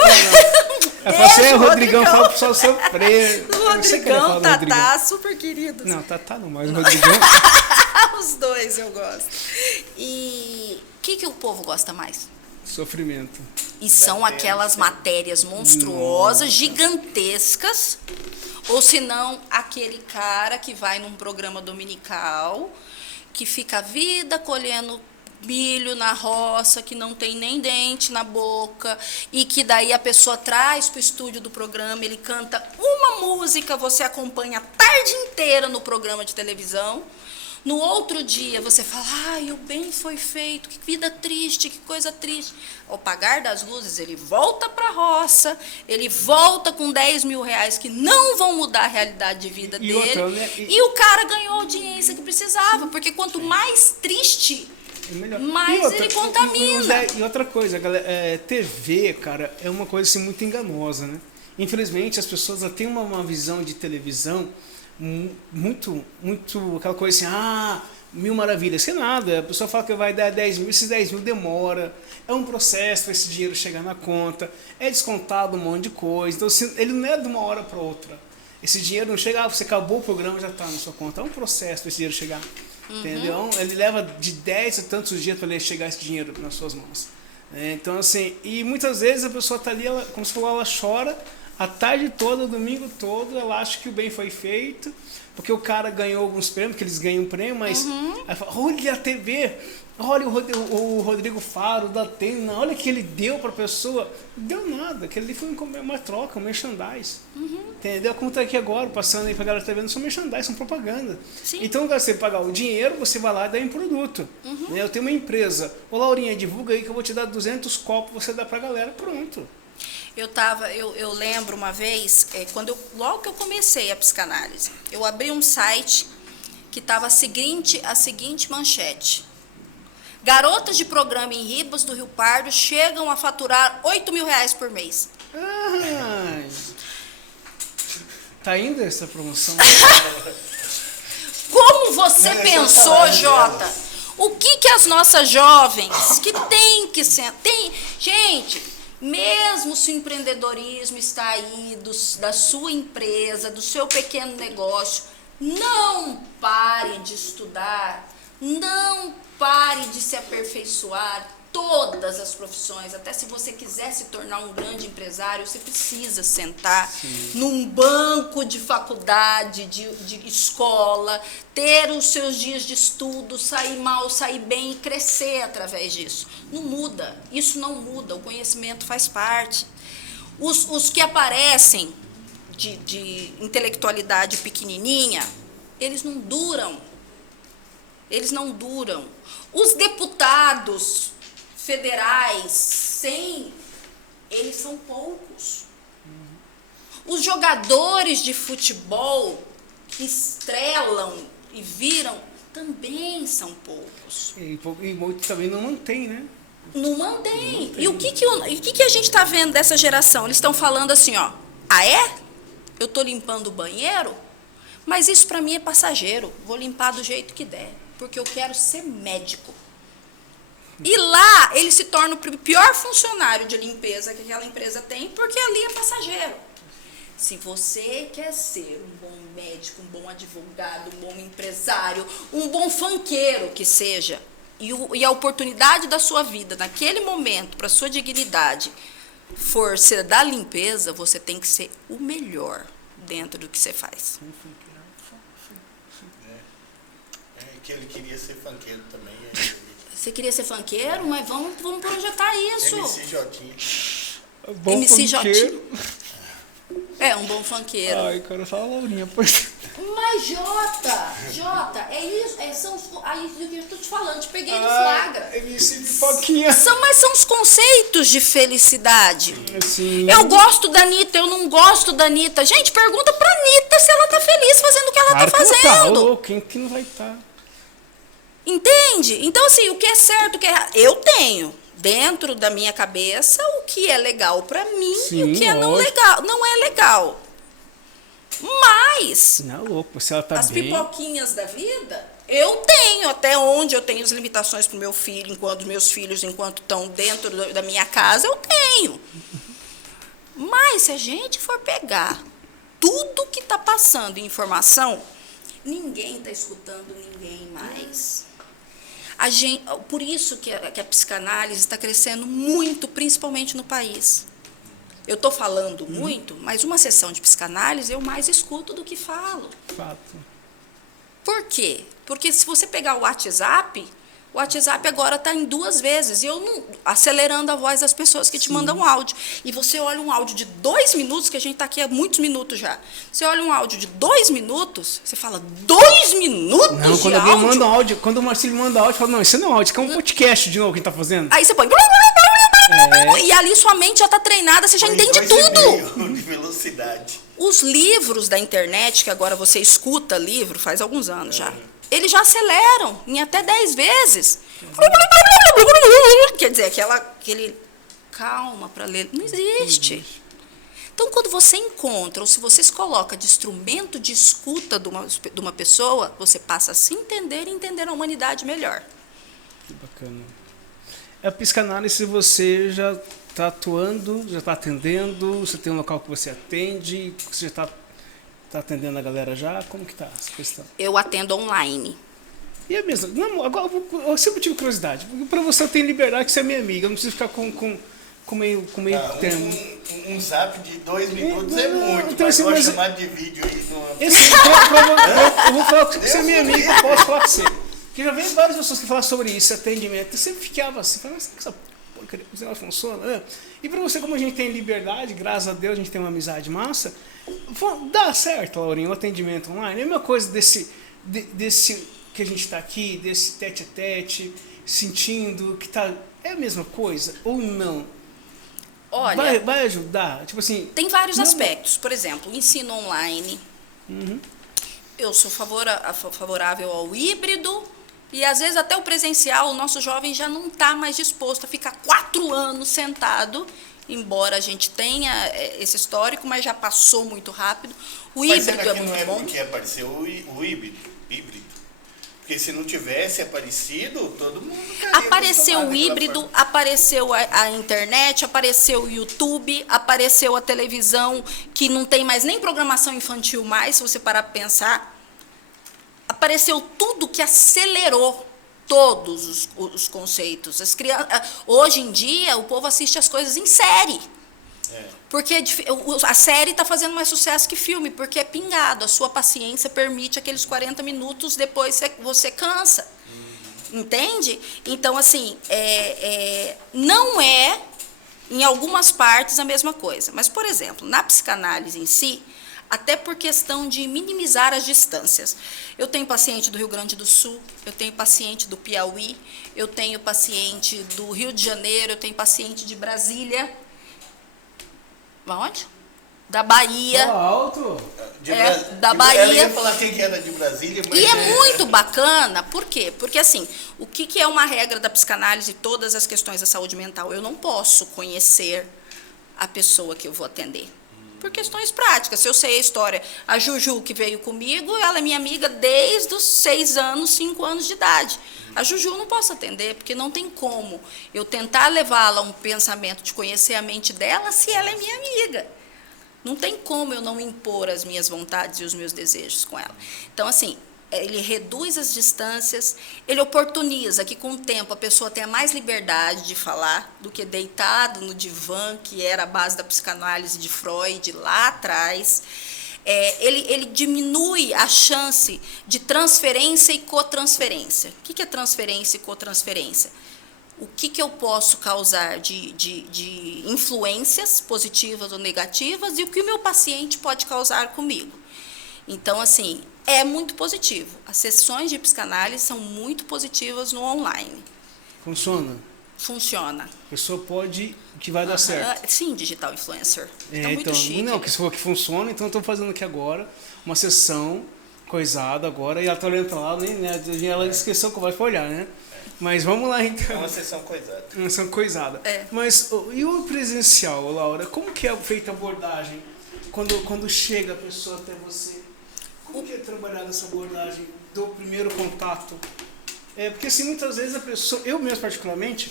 Eu falei, Rodrigão, fala pro pessoal sofrer. O Rodrigão, Tatá, super queridos. Não, Tatá não, mas o Rodrigão... Os dois eu gosto. E o que o povo gosta mais? Sofrimento. E são aquelas matérias monstruosas, gigantescas, ou se não, aquele cara que vai num programa dominical, que fica a vida colhendo milho na roça, que não tem nem dente na boca, e que daí a pessoa traz para o estúdio do programa, ele canta uma música, você acompanha a tarde inteira no programa de televisão. No outro dia você fala, o bem foi feito, que vida triste, que coisa triste. Ao apagar das luzes, ele volta para a roça, ele volta com 10 mil reais que não vão mudar a realidade de vida dele. E o cara ganhou a audiência que precisava, porque quanto mais triste, mais ele contamina. E outra coisa, galera, TV, cara, é uma coisa assim, muito enganosa, né? Infelizmente, as pessoas têm uma visão de televisão muito aquela coisa assim, mil maravilhas, que nada, a pessoa fala que vai dar 10 mil, esses 10 mil demora, é um processo para esse dinheiro chegar na conta, é descontado um monte de coisa, então assim, ele não é de uma hora para outra, esse dinheiro não chega, você acabou o programa, já está na sua conta, é um processo para esse dinheiro chegar, entendeu? Ele leva de 10 a tantos dias para ele chegar esse dinheiro nas suas mãos, então assim, e muitas vezes a pessoa está ali, como se falou, ela chora, a tarde toda, o domingo todo, ela acha que o bem foi feito, porque o cara ganhou alguns prêmios, que eles ganham prêmio, mas aí fala, olha a TV, olha o Rodrigo Faro da Atena, olha o que ele deu para a pessoa. Não deu nada, aquele ali foi uma troca, um merchandise. Entendeu? Como está aqui agora, passando aí para a galera que está vendo, são merchandise, são propaganda. Sim. Então, você pagar o dinheiro, você vai lá e dá em produto. Eu tenho uma empresa, ô Laurinha, divulga aí que eu vou te dar 200 copos, você dá para a galera, pronto. Eu lembro uma vez, logo que eu comecei a psicanálise, eu abri um site que estava a seguinte manchete. Garotas de programa em Ribas do Rio Pardo chegam a faturar 8 mil reais por mês. Tá indo essa promoção? Como você pensou, Jota? O que as nossas jovens que tem que ser... Gente... Mesmo se o empreendedorismo está aí da sua empresa, do seu pequeno negócio, não pare de estudar, não pare de se aperfeiçoar. Todas as profissões, até se você quiser se tornar um grande empresário, você precisa sentar num banco de faculdade, de escola, ter os seus dias de estudo, sair mal, sair bem e crescer através disso. Não muda, isso não muda, o conhecimento faz parte. Os que aparecem de intelectualidade pequenininha, eles não duram. Os deputados federais, eles são poucos. Os jogadores de futebol que estrelam e viram também são poucos. E muitos também não mantém, né? Não mantém. E o que a gente está vendo dessa geração? Eles estão falando assim, eu estou limpando o banheiro, mas isso para mim é passageiro. Vou limpar do jeito que der, porque eu quero ser médico. E lá ele se torna o pior funcionário de limpeza que aquela empresa tem, porque ali é passageiro. Se você quer ser um bom médico, um bom advogado, um bom empresário, um bom funkeiro que seja, e a oportunidade da sua vida, naquele momento, para a sua dignidade, for ser da limpeza, você tem que ser o melhor dentro do que você faz. Que ele queria ser funkeiro também. Você queria ser funkeiro, mas vamos projetar isso. MC Jotinha. MC Jotinha. Um bom funkeiro. Ai, cara, fala Laurinha, pois. Mas, Jota, é isso, são os, aí que eu tô te falando, te peguei no flagra. MC Pipoquinha. Mas são os conceitos de felicidade. Sim. Eu gosto da Anitta, eu não gosto da Anitta. Gente, pergunta pra Anitta se ela tá feliz fazendo o que ela tá fazendo. Quem que não vai estar? Entende? Então, assim, o que é certo, o que é errado. Eu tenho dentro da minha cabeça o que é legal pra mim e o que é não legal. Não é legal. Mas Não, louco, se ela tá as bem. pipoquinhas da vida, eu tenho até onde eu tenho as limitações pro meu filho, enquanto meus filhos, enquanto estão dentro da minha casa, eu tenho. Mas se a gente for pegar tudo que tá passando em informação, ninguém tá escutando ninguém mais. Por isso que a psicanálise está crescendo muito, principalmente no país. Eu estou falando muito, mas uma sessão de psicanálise eu mais escuto do que falo. Fato. Por quê? Porque se você pegar o WhatsApp agora está em 2 vezes. E eu não, acelerando a voz das pessoas que te mandam áudio. E você olha um áudio de 2 minutos, que a gente está aqui há muitos minutos já. Você olha um áudio de 2 minutos, você fala, 2 minutos Não, de quando alguém áudio? manda áudio, quando o Marcelo manda áudio, fala, não, isso não é áudio, isso é um podcast de novo que a gente tá fazendo. Aí você põe... E ali sua mente já está treinada, você já entende tudo. De velocidade. Os livros da internet, que agora você escuta livro, faz alguns anos já, eles já aceleram em até 10 vezes. Quer dizer, aquele calma para ler, não existe. Então, quando você encontra, ou se você se coloca de instrumento de escuta de uma pessoa, você passa a se entender e entender a humanidade melhor. Que bacana. A psicanálise, você já está atuando, já está atendendo, você tem um local que você atende, você já está atendendo a galera já? Como que está essa questão? Eu atendo online. E é mesmo, não, agora eu sempre tive curiosidade, porque para você eu tenho liberdade que você é minha amiga, eu não preciso ficar com meio termo. Um zap de 2 minutos é muito, então, mas assim, pode chamar de vídeo aí. Eu vou falar que você é minha amiga, eu posso falar com você. Porque já veio várias pessoas que falaram sobre isso, atendimento, eu sempre ficava assim, falando, mas essa porcaria, esse negócio funciona? Né? E para você, como a gente tem liberdade, graças a Deus a gente tem uma amizade massa, dá certo, Laurinha, o atendimento online. É a mesma coisa desse que a gente está aqui, desse tete-a-tete, sentindo que tá... É a mesma coisa ou não? Olha, vai ajudar? Tipo assim, tem vários aspectos. Por exemplo, o ensino online. Eu sou favorável ao híbrido. E, às vezes, até o presencial, o nosso jovem já não está mais disposto a ficar 4 anos sentado, embora a gente tenha esse histórico, mas já passou muito rápido. O híbrido é muito bom. Porque apareceu o híbrido? Porque se não tivesse aparecido, todo mundo... Apareceu o híbrido, apareceu a internet, apareceu o YouTube, apareceu a televisão, que não tem mais nem programação infantil mais, se você parar para pensar. Apareceu tudo que acelerou todos os conceitos. Hoje em dia, o povo assiste as coisas em série. Porque a série está fazendo mais sucesso que filme, porque é pingado. A sua paciência permite aqueles 40 minutos, depois você cansa. Entende? Então, assim, não é, em algumas partes, a mesma coisa. Mas, por exemplo, na psicanálise em si, até por questão de minimizar as distâncias. Eu tenho paciente do Rio Grande do Sul, eu tenho paciente do Piauí, eu tenho paciente do Rio de Janeiro, eu tenho paciente de Brasília. Onde? Da Bahia. alto. Da Bahia. Eu ia falar que era de Brasília, mas... E é muito bacana, por quê? Porque, assim, o que é uma regra da psicanálise e todas as questões da saúde mental? Eu não posso conhecer a pessoa que eu vou atender. Por questões práticas. Se eu sei a história, a Juju que veio comigo, ela é minha amiga desde os 6 anos, 5 anos de idade. A Juju eu não posso atender, porque não tem como eu tentar levá-la a um pensamento de conhecer a mente dela se ela é minha amiga. Não tem como eu não impor as minhas vontades e os meus desejos com ela. Então, assim, ele reduz as distâncias, ele oportuniza que, com o tempo, a pessoa tenha mais liberdade de falar do que deitado no divã, que era a base da psicanálise de Freud lá atrás. Ele diminui a chance de transferência e cotransferência. O que é transferência e cotransferência? O que eu posso causar de influências positivas ou negativas e o que o meu paciente pode causar comigo. Então, assim, é muito positivo. As sessões de psicanálise são muito positivas no online. Funciona? Funciona. A pessoa pode, que vai dar certo. Sim, digital influencer. Tá muito então, chique. não, que se for que funciona, então eu tô fazendo aqui agora uma sessão coisada agora, e ela tá olhando pra lá, né? Ela esqueceu que vai olhar, né? Mas vamos lá então. É uma sessão coisada. Uma sessão coisada. Mas e o presencial, Laura? Como que é feita a abordagem? Quando chega a pessoa até você? Como que é trabalhar essa abordagem do primeiro contato? Porque assim, muitas vezes a pessoa, eu mesmo particularmente,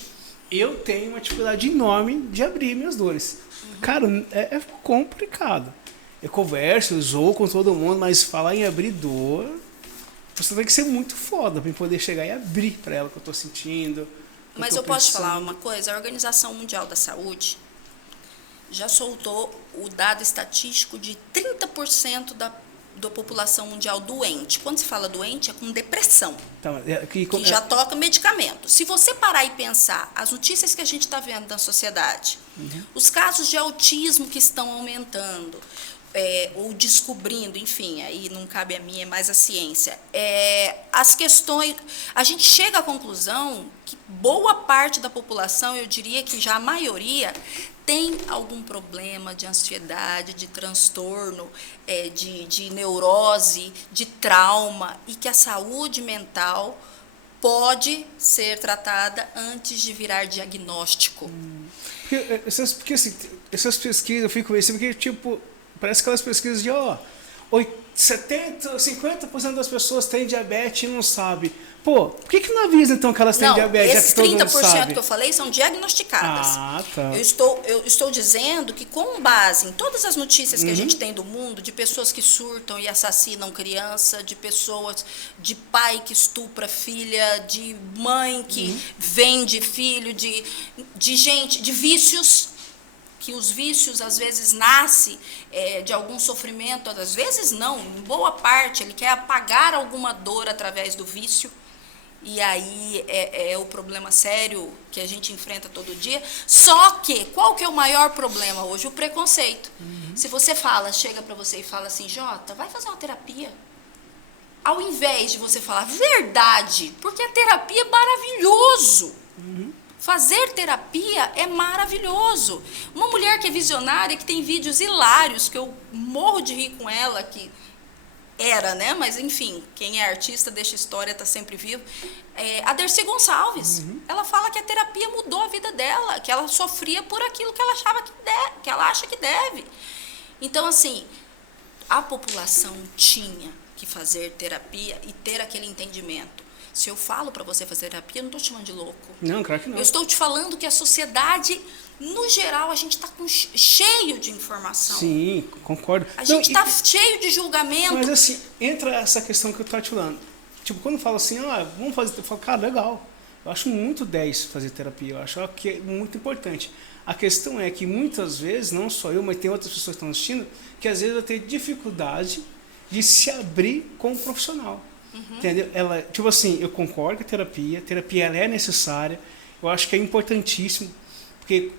eu tenho uma dificuldade enorme de abrir minhas dores. Cara, é complicado. Eu converso, eu zoo com todo mundo, mas falar em abrir dor, você tem que ser muito foda pra poder chegar e abrir pra ela o que eu tô sentindo. Mas eu posso falar uma coisa? A Organização Mundial da Saúde já soltou o dado estatístico de 30% da população mundial doente. Quando se fala doente, é com depressão, que já toca medicamento. Se você parar e pensar as notícias que a gente está vendo na sociedade, os casos de autismo que estão aumentando, ou descobrindo, enfim, aí não cabe a mim, é mais a ciência. As questões, a gente chega à conclusão que boa parte da população, eu diria que já a maioria, tem algum problema de ansiedade, de transtorno, de neurose, de trauma, e que a saúde mental pode ser tratada antes de virar diagnóstico. Porque assim, essas pesquisas, eu fico convencido porque, tipo, parece aquelas pesquisas de, 70%, 50% das pessoas têm diabetes e não sabe. Pô, por que não avisa então que elas têm diabetes? Esses 30% que eu falei são diagnosticadas. Tá. Eu estou dizendo que, com base em todas as notícias que a gente tem do mundo, de pessoas que surtam e assassinam criança, de pessoas, de pai que estupra filha, de mãe que vende filho, de gente, de vícios, que os vícios às vezes nascem de algum sofrimento, às vezes não, em boa parte ele quer apagar alguma dor através do vício. E aí é o problema sério que a gente enfrenta todo dia. Só que, qual que é o maior problema hoje? O preconceito. Se você chega pra você e fala assim, Jota, vai fazer uma terapia. Ao invés de você falar verdade, porque a terapia é maravilhoso. Fazer terapia é maravilhoso. Uma mulher que é visionária, que tem vídeos hilários, que eu morro de rir com ela, que era, né? Mas, enfim, quem é artista deixa história, tá sempre vivo. A Dercy Gonçalves. Ela fala que a terapia mudou a vida dela, que ela sofria por aquilo que ela achava que ela acha que deve. Então, assim, a população tinha que fazer terapia e ter aquele entendimento. Se eu falo para você fazer terapia, eu não estou te chamando de louco. Não, claro que não. Eu estou te falando que a sociedade, no geral, a gente está cheio de informação. Sim, concordo. A gente está cheio de julgamento. Mas assim, entra essa questão que eu estou te falando. Tipo, quando eu falo assim, vamos fazer, eu falo, cara, legal. Eu acho muito 10 fazer terapia, eu acho que é muito importante. A questão é que muitas vezes, não só eu, mas tem outras pessoas que estão assistindo, que às vezes eu tenho dificuldade de se abrir com um profissional. Entendeu? Tipo assim, eu concordo com a terapia ela é necessária, eu acho que é importantíssimo, porque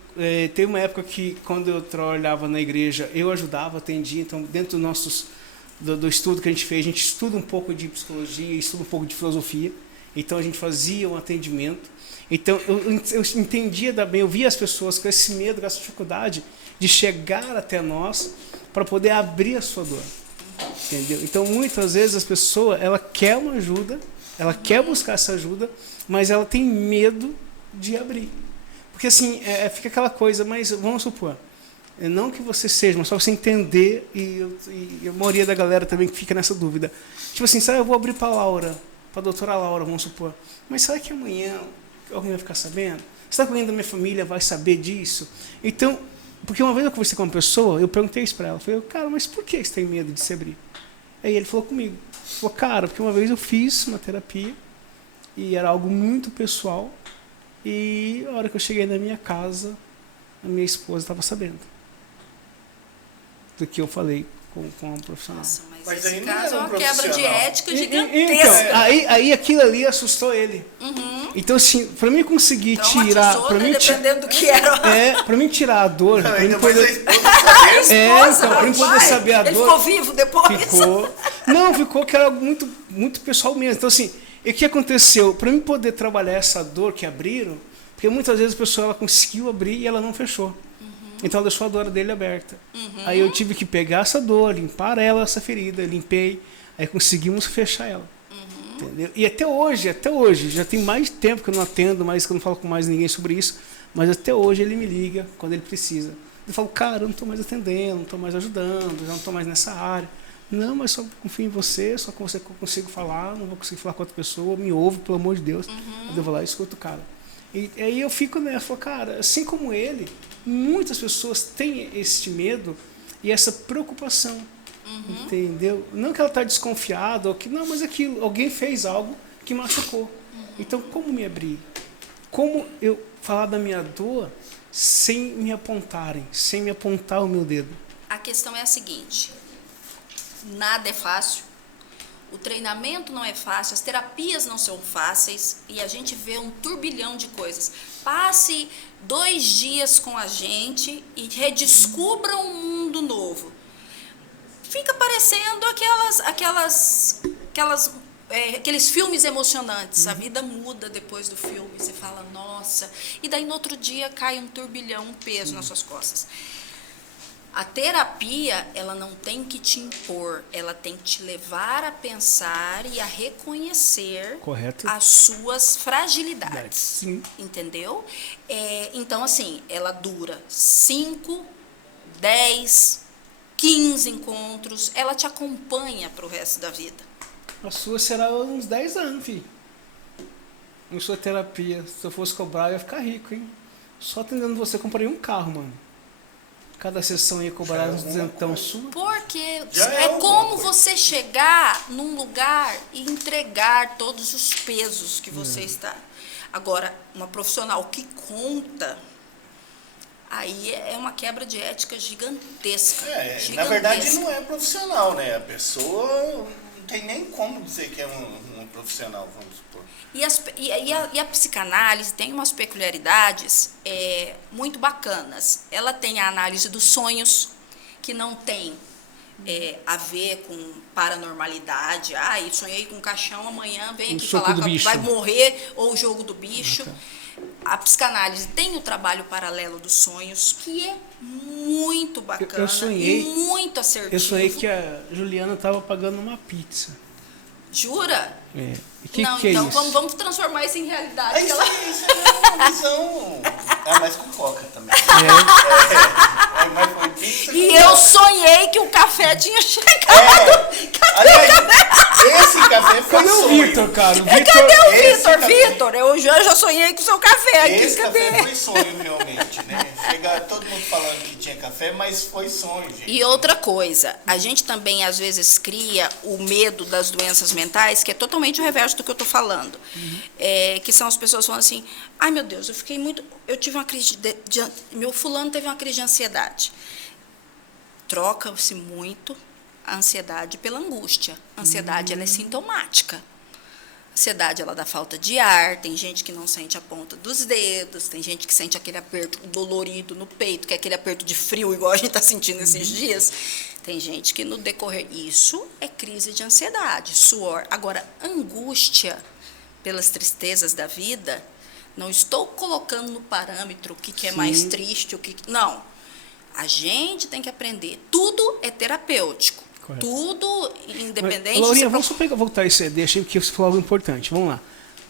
teve uma época que, quando eu trabalhava na igreja, eu ajudava, atendia, então dentro do estudo que a gente estuda um pouco de psicologia, estuda um pouco de filosofia, então a gente fazia um atendimento, então eu entendia bem, eu via as pessoas com esse medo, com essa dificuldade de chegar até nós para poder abrir a sua dor. Entendeu? Então, muitas vezes as pessoas, ela quer uma ajuda, ela quer buscar essa ajuda, mas ela tem medo de abrir. Porque assim, fica aquela coisa, mas vamos supor, não que você seja, mas só você entender, e a maioria da galera também que fica nessa dúvida. Tipo assim, será que eu vou abrir para a Laura, para a doutora Laura, vamos supor, mas será que amanhã alguém vai ficar sabendo? Será que alguém da minha família vai saber disso? Então, porque uma vez eu conversei com uma pessoa, eu perguntei isso para ela, eu falei, cara, mas por que você tem medo de se abrir? Aí ele falou comigo, falou, cara, porque uma vez eu fiz uma terapia e era algo muito pessoal e a hora que eu cheguei na minha casa, a minha esposa estava sabendo do que eu falei com a profissional. Nossa, Mas esse aí não caso é era um uma quebra de profissional. ética Então, gigantesca. aí aquilo ali assustou ele. Então, assim, para mim conseguir tirar, para mim dependendo do que era. para mim tirar a dor, pra mim Ainda mais a poder, esposa saber. então, pra mim poder saber a dor. Ele ficou vivo depois. Ficou. Não, ficou que era algo muito, muito pessoal mesmo. Então, assim, e o que aconteceu? Para mim poder trabalhar essa dor que abriram, porque muitas vezes a pessoa ela conseguiu abrir e ela não fechou. Então ela deixou a dor dele aberta. Aí eu tive que pegar essa dor, limpar ela, essa ferida, limpei, aí conseguimos fechar ela. Entendeu? E até hoje, já tem mais tempo que eu não atendo, mais que eu não falo com mais ninguém sobre isso, mas até hoje ele me liga quando ele precisa. Eu falo, cara, eu não estou mais atendendo, não estou mais ajudando, já não estou mais nessa área. Não, mas só confio em você, só com você que eu consigo falar, não vou conseguir falar com outra pessoa, me ouve, pelo amor de Deus. Eu vou lá e escuto o cara. E aí eu fico nessa, falo, cara, assim como ele, muitas pessoas têm este medo e essa preocupação, entendeu? Não que ela está desconfiada, ou que, não, mas aquilo, alguém fez algo que machucou. Então, como me abrir? Como eu falar da minha dor sem me apontarem, sem me apontar o meu dedo? A questão é a seguinte, nada é fácil. O treinamento não é fácil, as terapias não são fáceis e a gente vê um turbilhão de coisas. Passe 2 dias com a gente e redescubra um mundo novo. Fica parecendo aqueles filmes emocionantes. A vida muda depois do filme, você fala, nossa. E daí no outro dia cai um turbilhão, um peso nas suas costas. A terapia, ela não tem que te impor, ela tem que te levar a pensar e a reconhecer as suas fragilidades. Sim. Entendeu? Então, assim, ela dura 5, 10, 15 encontros, ela te acompanha para o resto da vida. A sua será uns 10 anos, filho. Em sua terapia, se eu fosse cobrar, eu ia ficar rico, hein? Só atendendo você, eu comprei um carro, mano. Cada sessão ia cobrar uns duzentão sua. Porque como você chegar num lugar e entregar todos os pesos que você está. Agora, uma profissional que conta, aí é uma quebra de ética gigantesca. Na verdade não é profissional, né? A pessoa não tem nem como dizer que é uma profissional, vamos supor. E a psicanálise tem umas peculiaridades muito bacanas. Ela tem a análise dos sonhos, que não tem a ver com paranormalidade. Eu sonhei com um caixão, amanhã vem aqui falar que vai morrer, ou o jogo do bicho. A psicanálise tem o trabalho paralelo dos sonhos, que é muito bacana, e muito assertivo. Eu sonhei que a Juliana estava pagando uma pizza. Jura? Não, que então vamos transformar isso em realidade. Isso é uma visão. Mas com coca também. Mas foi pizza. E eu sonhei que o café tinha chegado. Esse café foi Cadê o Vitor, cara? Cadê o Vitor? Eu já sonhei com o seu café aqui. Esse café foi sonho, realmente, né? Chega todo mundo falando que tinha café, mas foi sonho, gente. E outra coisa, a gente também às vezes cria o medo das doenças mentais, que é totalmente o reverso do que eu tô falando. Que são as pessoas falando assim, ai meu Deus, eu tive uma crise meu fulano teve uma crise de ansiedade. Troca-se muito a ansiedade pela angústia. A ansiedade, ela é sintomática. A ansiedade, ela dá falta de ar, tem gente que não sente a ponta dos dedos, tem gente que sente aquele aperto dolorido no peito, que é aquele aperto de frio, igual a gente está sentindo esses dias. Tem gente que no decorrer, isso é crise de ansiedade, suor. Agora, angústia pelas tristezas da vida, não estou colocando no parâmetro o que é mais triste, não. A gente tem que aprender. Tudo é terapêutico. Correto. Tudo independente... Laurinha, vamos só voltar isso aí, deixei que você falou algo importante. Vamos lá.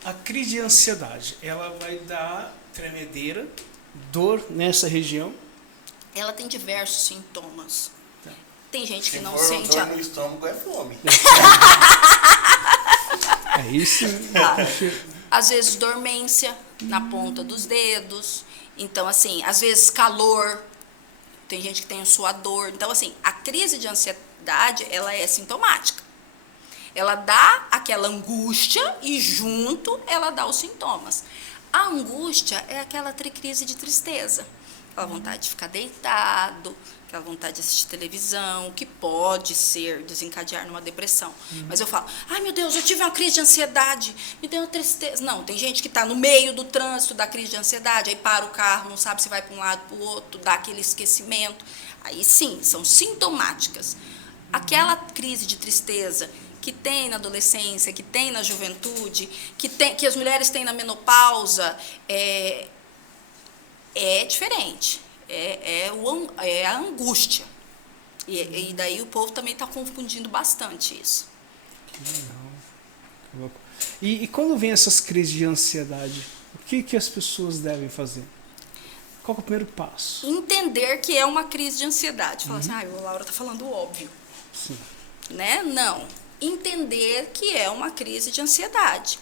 A crise de ansiedade, ela vai dar tremedeira, dor nessa região? Ela tem diversos sintomas. Tá. Tem gente que não sente... dor no estômago é fome. É isso. Às vezes dormência na ponta dos dedos. Então, assim, às vezes calor. Tem gente que tem suador. Então, assim, a crise de ansiedade, ela é sintomática. Ela dá aquela angústia e junto ela dá os sintomas. A angústia é aquela crise de tristeza. Aquela vontade de ficar deitado, aquela vontade de assistir televisão, que pode desencadear numa depressão. Mas eu falo, ai meu Deus, eu tive uma crise de ansiedade, me deu uma tristeza. Não, tem gente que está no meio do trânsito da crise de ansiedade, aí para o carro, não sabe se vai para um lado, para o outro, dá aquele esquecimento. Aí sim, são sintomáticas. Aquela crise de tristeza que tem na adolescência, que tem na juventude, que as mulheres têm na menopausa, é diferente. É a angústia. E daí o povo também está confundindo bastante isso. Que legal. Que louco. E quando vem essas crises de ansiedade, o que as pessoas devem fazer? Qual é o primeiro passo? Entender que é uma crise de ansiedade. Falar assim, a Laura está falando o óbvio. Sim. Né? Não. Entender que é uma crise de ansiedade.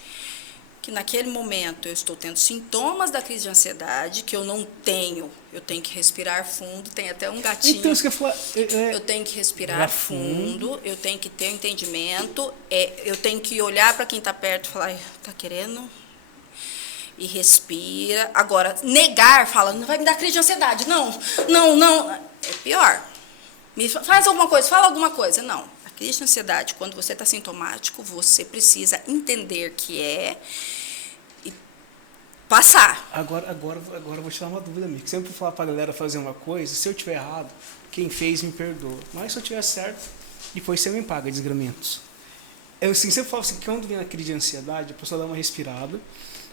Que naquele momento eu estou tendo sintomas da crise de ansiedade, que eu não tenho, eu tenho que respirar fundo, tem até um gatinho. Então, isso que eu falar, eu tenho que respirar fundo, eu tenho que ter um entendimento, eu tenho que olhar para quem está perto e falar, tá querendo? E respira. Agora, negar, fala, não vai me dar crise de ansiedade. Não. É pior. Faz alguma coisa, fala alguma coisa. Não. A crise de ansiedade, quando você está sintomático, você precisa entender que é e passar. Agora eu vou te dar uma dúvida, amigo. Sempre falar pra galera fazer uma coisa, se eu tiver errado, quem fez me perdoa. Mas se eu tiver certo, depois você me paga desgramentos. Eu assim, sempre falo assim, que quando vem na crise de ansiedade, a pessoa dá uma respirada,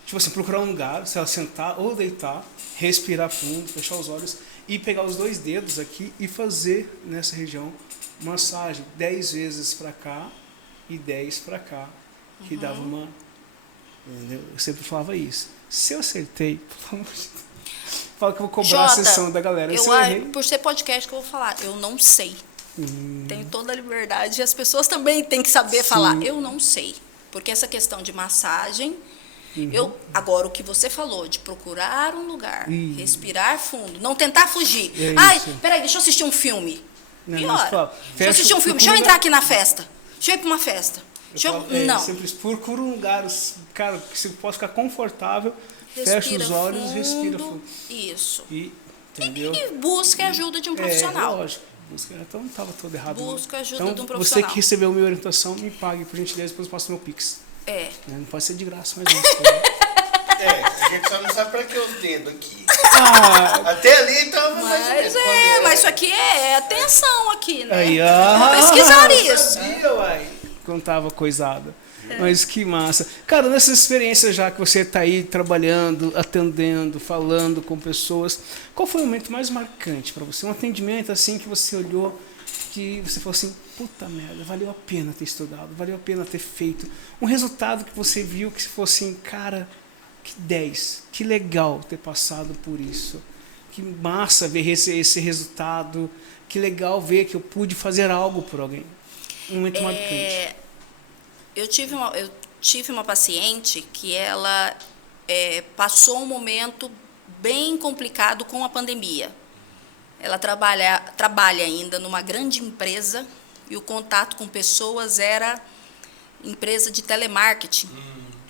tipo assim, procurar um lugar, se ela sentar ou deitar, respirar fundo, fechar os olhos e pegar os 2 dedos aqui e fazer nessa região massagem 10 vezes para cá e 10 para cá, que dava uma... Entendeu? Eu sempre falava isso. Se eu acertei, fala que eu vou cobrar a sessão da galera. Se eu errei, por ser podcast que eu vou falar, eu não sei. Tenho toda a liberdade e as pessoas também têm que saber falar, eu não sei. Porque essa questão de massagem... Agora, o que você falou, de procurar um lugar, respirar fundo, não tentar fugir. Peraí, deixa eu assistir um filme. Pior. Deixa eu assistir um filme, deixa eu entrar aqui na festa. Deixa eu ir para uma festa. Não. Sempre procura um lugar, cara, que você possa ficar confortável, fecha os olhos e respira fundo. Isso. Entendeu? E busca a ajuda de um profissional. Lógico. Então não estava todo errado. Busca a ajuda então, de um profissional. Você que recebeu a minha orientação, me pague, por gentileza, depois eu passo meu Pix. Não pode ser de graça, mas não. A gente só não sabe pra que os dedos aqui. Até ali então mas isso aqui é atenção aqui, né? Aí, pesquisar isso. Sabia, uai. Quando tava coisada. Mas que massa. Cara, nessas experiências já que você tá aí trabalhando, atendendo, falando com pessoas, qual foi o momento mais marcante para você? Um atendimento assim que você olhou, que você falou assim, puta merda, valeu a pena ter estudado, valeu a pena ter feito. Um resultado que você viu que você falou assim, cara, que 10, que legal ter passado por isso. Que massa ver esse resultado, que legal ver que eu pude fazer algo por alguém. Um momento marcante. Eu tive uma paciente que ela passou um momento bem complicado com a pandemia. Ela trabalha ainda numa grande empresa e o contato com pessoas era empresa de telemarketing.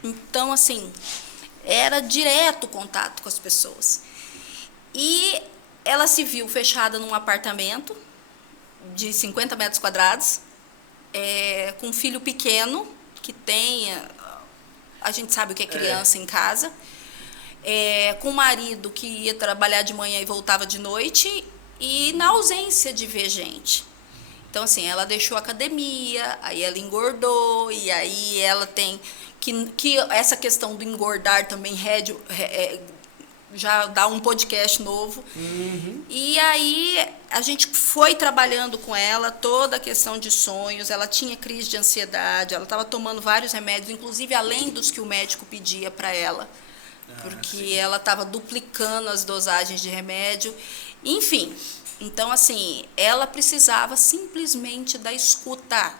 Então, assim, era direto o contato com as pessoas. E ela se viu fechada num apartamento de 50 metros quadrados, com um filho pequeno, que tem... A gente sabe o que é criança em casa. Com um marido que ia trabalhar de manhã e voltava de noite, e na ausência de ver gente. Então, assim, ela deixou a academia, aí ela engordou, e aí ela tem... Que essa questão do engordar também já dá um podcast novo. E aí a gente foi trabalhando com ela toda a questão de sonhos. Ela tinha crise de ansiedade, ela estava tomando vários remédios, inclusive além dos que o médico pedia para ela, porque ela estava duplicando as dosagens de remédio. Enfim, então, assim, ela precisava simplesmente da escuta.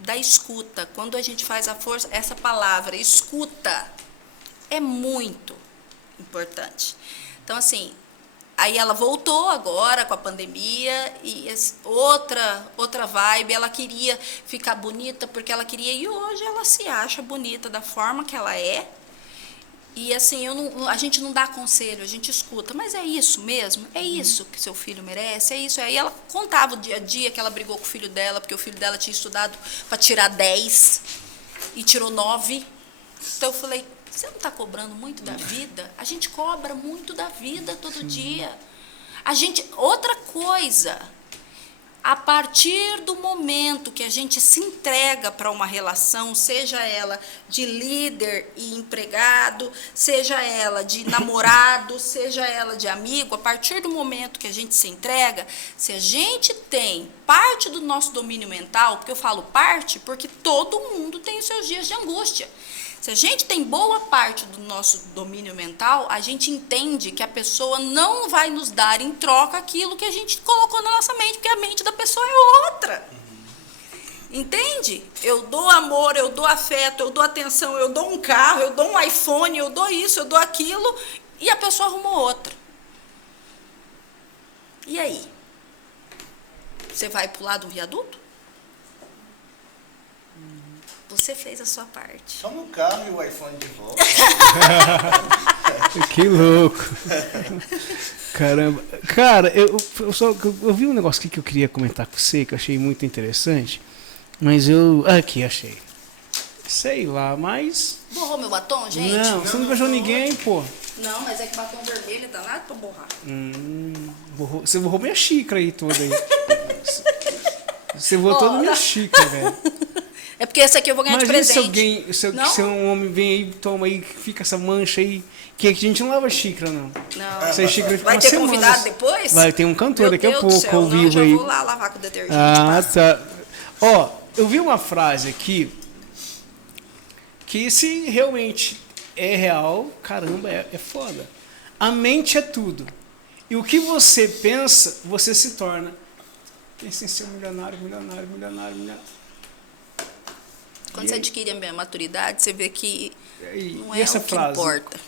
Da escuta. Quando a gente faz a força, essa palavra, escuta, é muito importante. Então, assim, aí ela voltou agora com a pandemia e outra vibe, ela queria ficar bonita porque ela queria, e hoje ela se acha bonita da forma que ela é. E assim, a gente não dá conselho, a gente escuta, mas é isso mesmo? É isso que seu filho merece? É isso? Aí ela contava o dia a dia que ela brigou com o filho dela, porque o filho dela tinha estudado para tirar 10 e tirou 9. Então eu falei, você não está cobrando muito da vida? A gente cobra muito da vida todo dia. Outra coisa, A partir do momento que a gente se entrega para uma relação, seja ela de líder e empregado, seja ela de namorado, seja ela de amigo, a partir do momento que a gente se entrega, se a gente tem parte do nosso domínio mental, porque eu falo parte porque todo mundo tem os seus dias de angústia. Se a gente tem boa parte do nosso domínio mental, a gente entende que a pessoa não vai nos dar em troca aquilo que a gente colocou na nossa mente, porque a mente da pessoa é outra. Entende? Eu dou amor, eu dou afeto, eu dou atenção, eu dou um carro, eu dou um iPhone, eu dou isso, eu dou aquilo, e a pessoa arrumou outra. E aí? Você vai pular do viaduto? Você fez a sua parte. Toma o carro e o iPhone de volta. Que louco. Caramba. Cara, eu vi um negócio aqui que eu queria comentar com você, que eu achei muito interessante. Mas eu... Aqui, achei. Sei lá, mas... Borrou meu batom, gente? Não, você não beijou ninguém, pô. Não, mas é que batom vermelho tá nada pra borrar. Você borrou minha xícara aí toda aí. Você borrou toda minha xícara, velho. É porque esse aqui eu vou ganhar de presente. Se um homem vem aí, toma aí, fica essa mancha aí, que a gente não lava xícara, não. Não. Essa xícara fica Vai uma ter semana. convidado depois? Vai ter um cantor Meu daqui Deus a pouco, do céu, ao vivo já aí. vou lá lavar com detergente. Tá. Ó, eu vi uma frase aqui, que se realmente é real, caramba, é foda. A mente é tudo. E o que você pensa, você se torna. Pensa em ser milionário. Quando você adquire a maturidade, você vê que não e é essa o que frase? importa.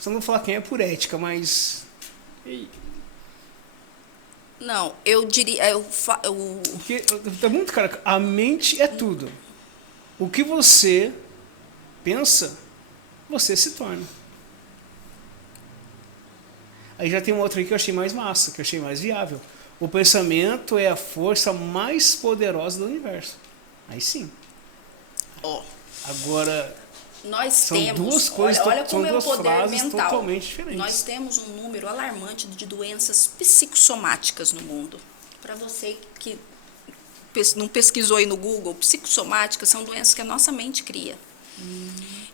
Só não vou falar quem é por ética, mas... Não, eu diria... Porque, tá muito cara, a mente é tudo. O que você pensa, você se torna. Aí já tem uma outra aqui que eu achei mais massa, que eu achei mais viável. O pensamento é a força mais poderosa do universo. Aí sim. Agora, nós são temos, duas coisas, olha são como é o duas poder frases mental. totalmente diferentes. Nós temos um número alarmante de doenças psicossomáticas no mundo. Para você que não pesquisou aí no Google, psicossomáticas são doenças que a nossa mente cria.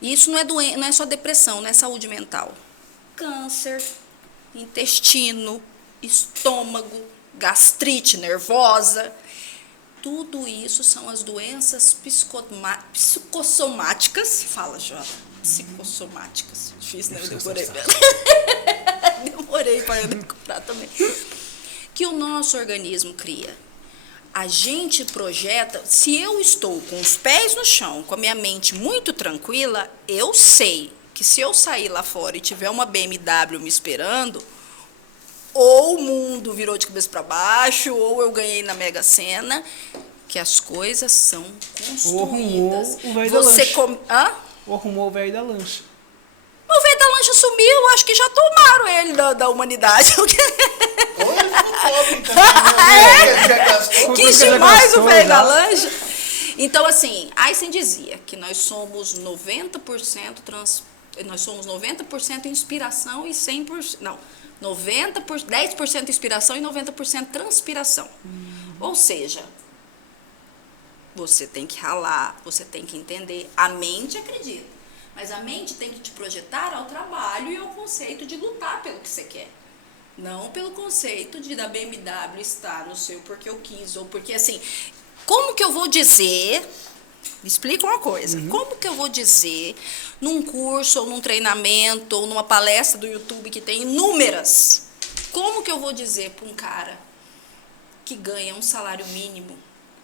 E isso não é só depressão, não é saúde mental. Câncer, intestino, estômago, gastrite nervosa. Tudo isso são as doenças psicossomáticas. Fala, Jota. Psicossomáticas. Difícil, né? Eu decorei. Demorei para eu decorar também. Que o nosso organismo cria. A gente projeta. Se eu estou com os pés no chão, com a minha mente muito tranquila, eu sei que se eu sair lá fora e tiver uma BMW me esperando, ou o mundo virou de cabeça para baixo, ou eu ganhei na Mega Sena, que as coisas são construídas. Ou arrumou o velho da lancha. Hã? Ou arrumou o velho da lancha. O velho da lancha sumiu, acho que já tomaram ele da humanidade. Ou ele ficou pobre também, ele já gastou. Quis demais o velho da lancha. Então, assim, Einstein dizia que nós somos 90% nós somos 90% inspiração e 100%... Não, 10% inspiração e 90% transpiração. Ou seja, você tem que ralar, você tem que entender. A mente acredita, mas a mente tem que te projetar ao trabalho e ao conceito de lutar pelo que você quer. Não pelo conceito de da BMW estar no seu porque eu quis, ou porque assim... Como que eu vou dizer... Me explica uma coisa. Como que eu vou dizer num curso, ou num treinamento, ou numa palestra do YouTube que tem inúmeras, como que eu vou dizer para um cara que ganha um salário mínimo,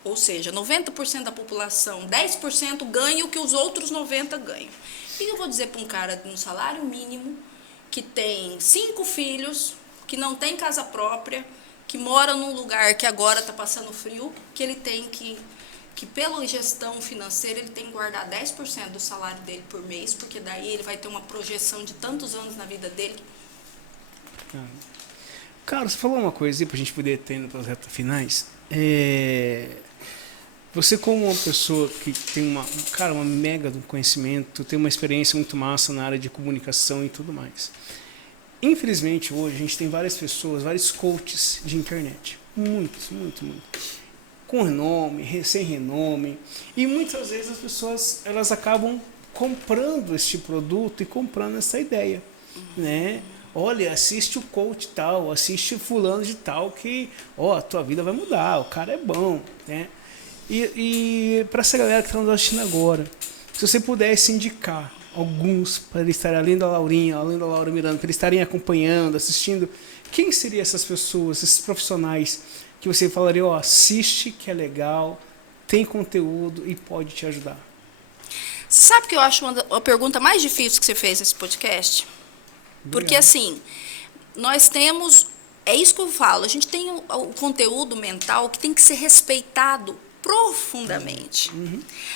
ou seja, 90% da população, 10% ganha o que os outros 90% ganham. O que eu vou dizer para um cara de um salário mínimo, que tem 5 filhos, que não tem casa própria, que mora num lugar que agora está passando frio, que ele tem que pela gestão financeira, ele tem que guardar 10% do salário dele por mês, porque daí ele vai ter uma projeção de tantos anos na vida dele. Cara, você falou uma coisa aí, pra gente poder ter no projeto finais. Você como uma pessoa que tem uma mega do conhecimento, tem uma experiência muito massa na área de comunicação e tudo mais. Infelizmente, hoje, a gente tem várias pessoas, vários coaches de internet. Muitos. Com renome, sem renome. E muitas vezes as pessoas elas acabam comprando este produto e comprando essa ideia, né? Olha, assiste o coach tal, assiste fulano de tal que, a tua vida vai mudar, o cara é bom, né? E para essa galera que está nos assistindo agora, se você pudesse indicar alguns para eles estarem, além da Laurinha, além da Laura Miranda, para eles estarem acompanhando, assistindo, quem seriam essas pessoas, esses profissionais que você falaria, assiste que é legal, tem conteúdo e pode te ajudar? Sabe que eu acho uma pergunta mais difícil que você fez nesse podcast? Porque, assim, nós temos... É isso que eu falo. A gente tem o conteúdo mental que tem que ser respeitado profundamente.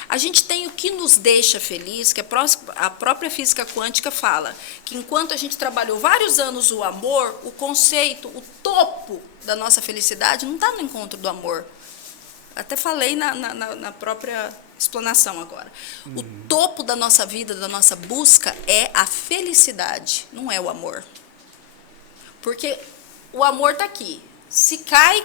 A gente tem o que nos deixa feliz, que a própria física quântica fala, que enquanto a gente trabalhou vários anos o amor, o conceito, o topo da nossa felicidade não está no encontro do amor. Até falei na própria explanação agora. O topo da nossa vida, da nossa busca, é a felicidade, não é o amor. Porque o amor está aqui. Se cai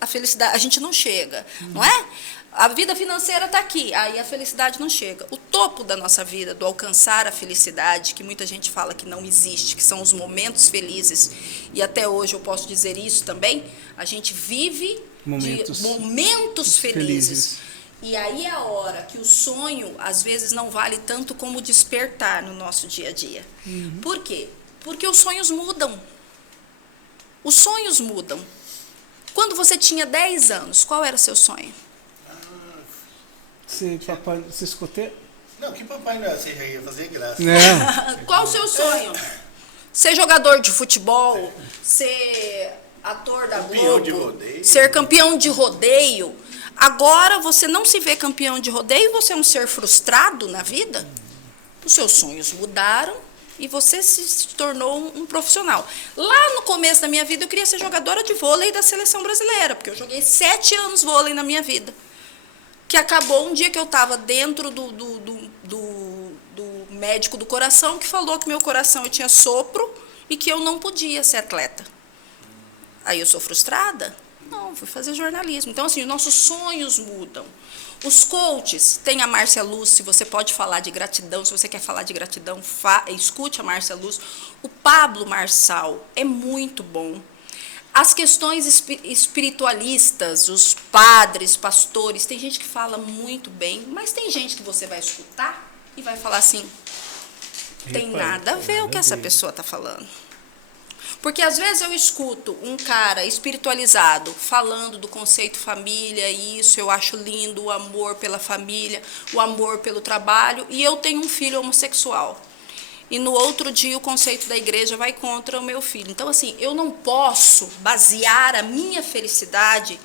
a felicidade, a gente não chega, não é? A vida financeira está aqui, aí a felicidade não chega. O topo da nossa vida, do alcançar a felicidade, que muita gente fala que não existe, que são os momentos felizes, e até hoje eu posso dizer isso também, a gente vive de momentos felizes. E aí é a hora que o sonho, às vezes, não vale tanto como o despertar no nosso dia a dia. Por quê? Porque os sonhos mudam. Os sonhos mudam. Quando você tinha 10 anos, qual era o seu sonho? Você escutou? Não, que Papai Noel, você já ia fazer graça. Qual o seu sonho? Ser jogador de futebol, ser ator da Globo, ser campeão de rodeio. Agora você não se vê campeão de rodeio, você é um ser frustrado na vida? Os seus sonhos mudaram e você se tornou um profissional. Lá no começo da minha vida eu queria ser jogadora de vôlei da seleção brasileira, porque eu joguei 7 anos vôlei na minha vida. Que acabou um dia que eu estava dentro do médico do coração, que falou que meu coração eu tinha sopro e que eu não podia ser atleta. Aí eu sou frustrada? Não, fui fazer jornalismo. Então, assim, os nossos sonhos mudam. Os coaches, tem a Márcia Luz, se você pode falar de gratidão, se você quer falar de gratidão, escute a Márcia Luz. O Pablo Marçal é muito bom. As questões espiritualistas, os padres, pastores, tem gente que fala muito bem, mas tem gente que você vai escutar e vai falar assim, tem nada a ver o que essa pessoa está falando. Porque às vezes eu escuto um cara espiritualizado falando do conceito família, isso eu acho lindo, o amor pela família, o amor pelo trabalho, e eu tenho um filho homossexual. E no outro dia o conceito da igreja vai contra o meu filho. Então, assim, eu não posso basear a minha felicidade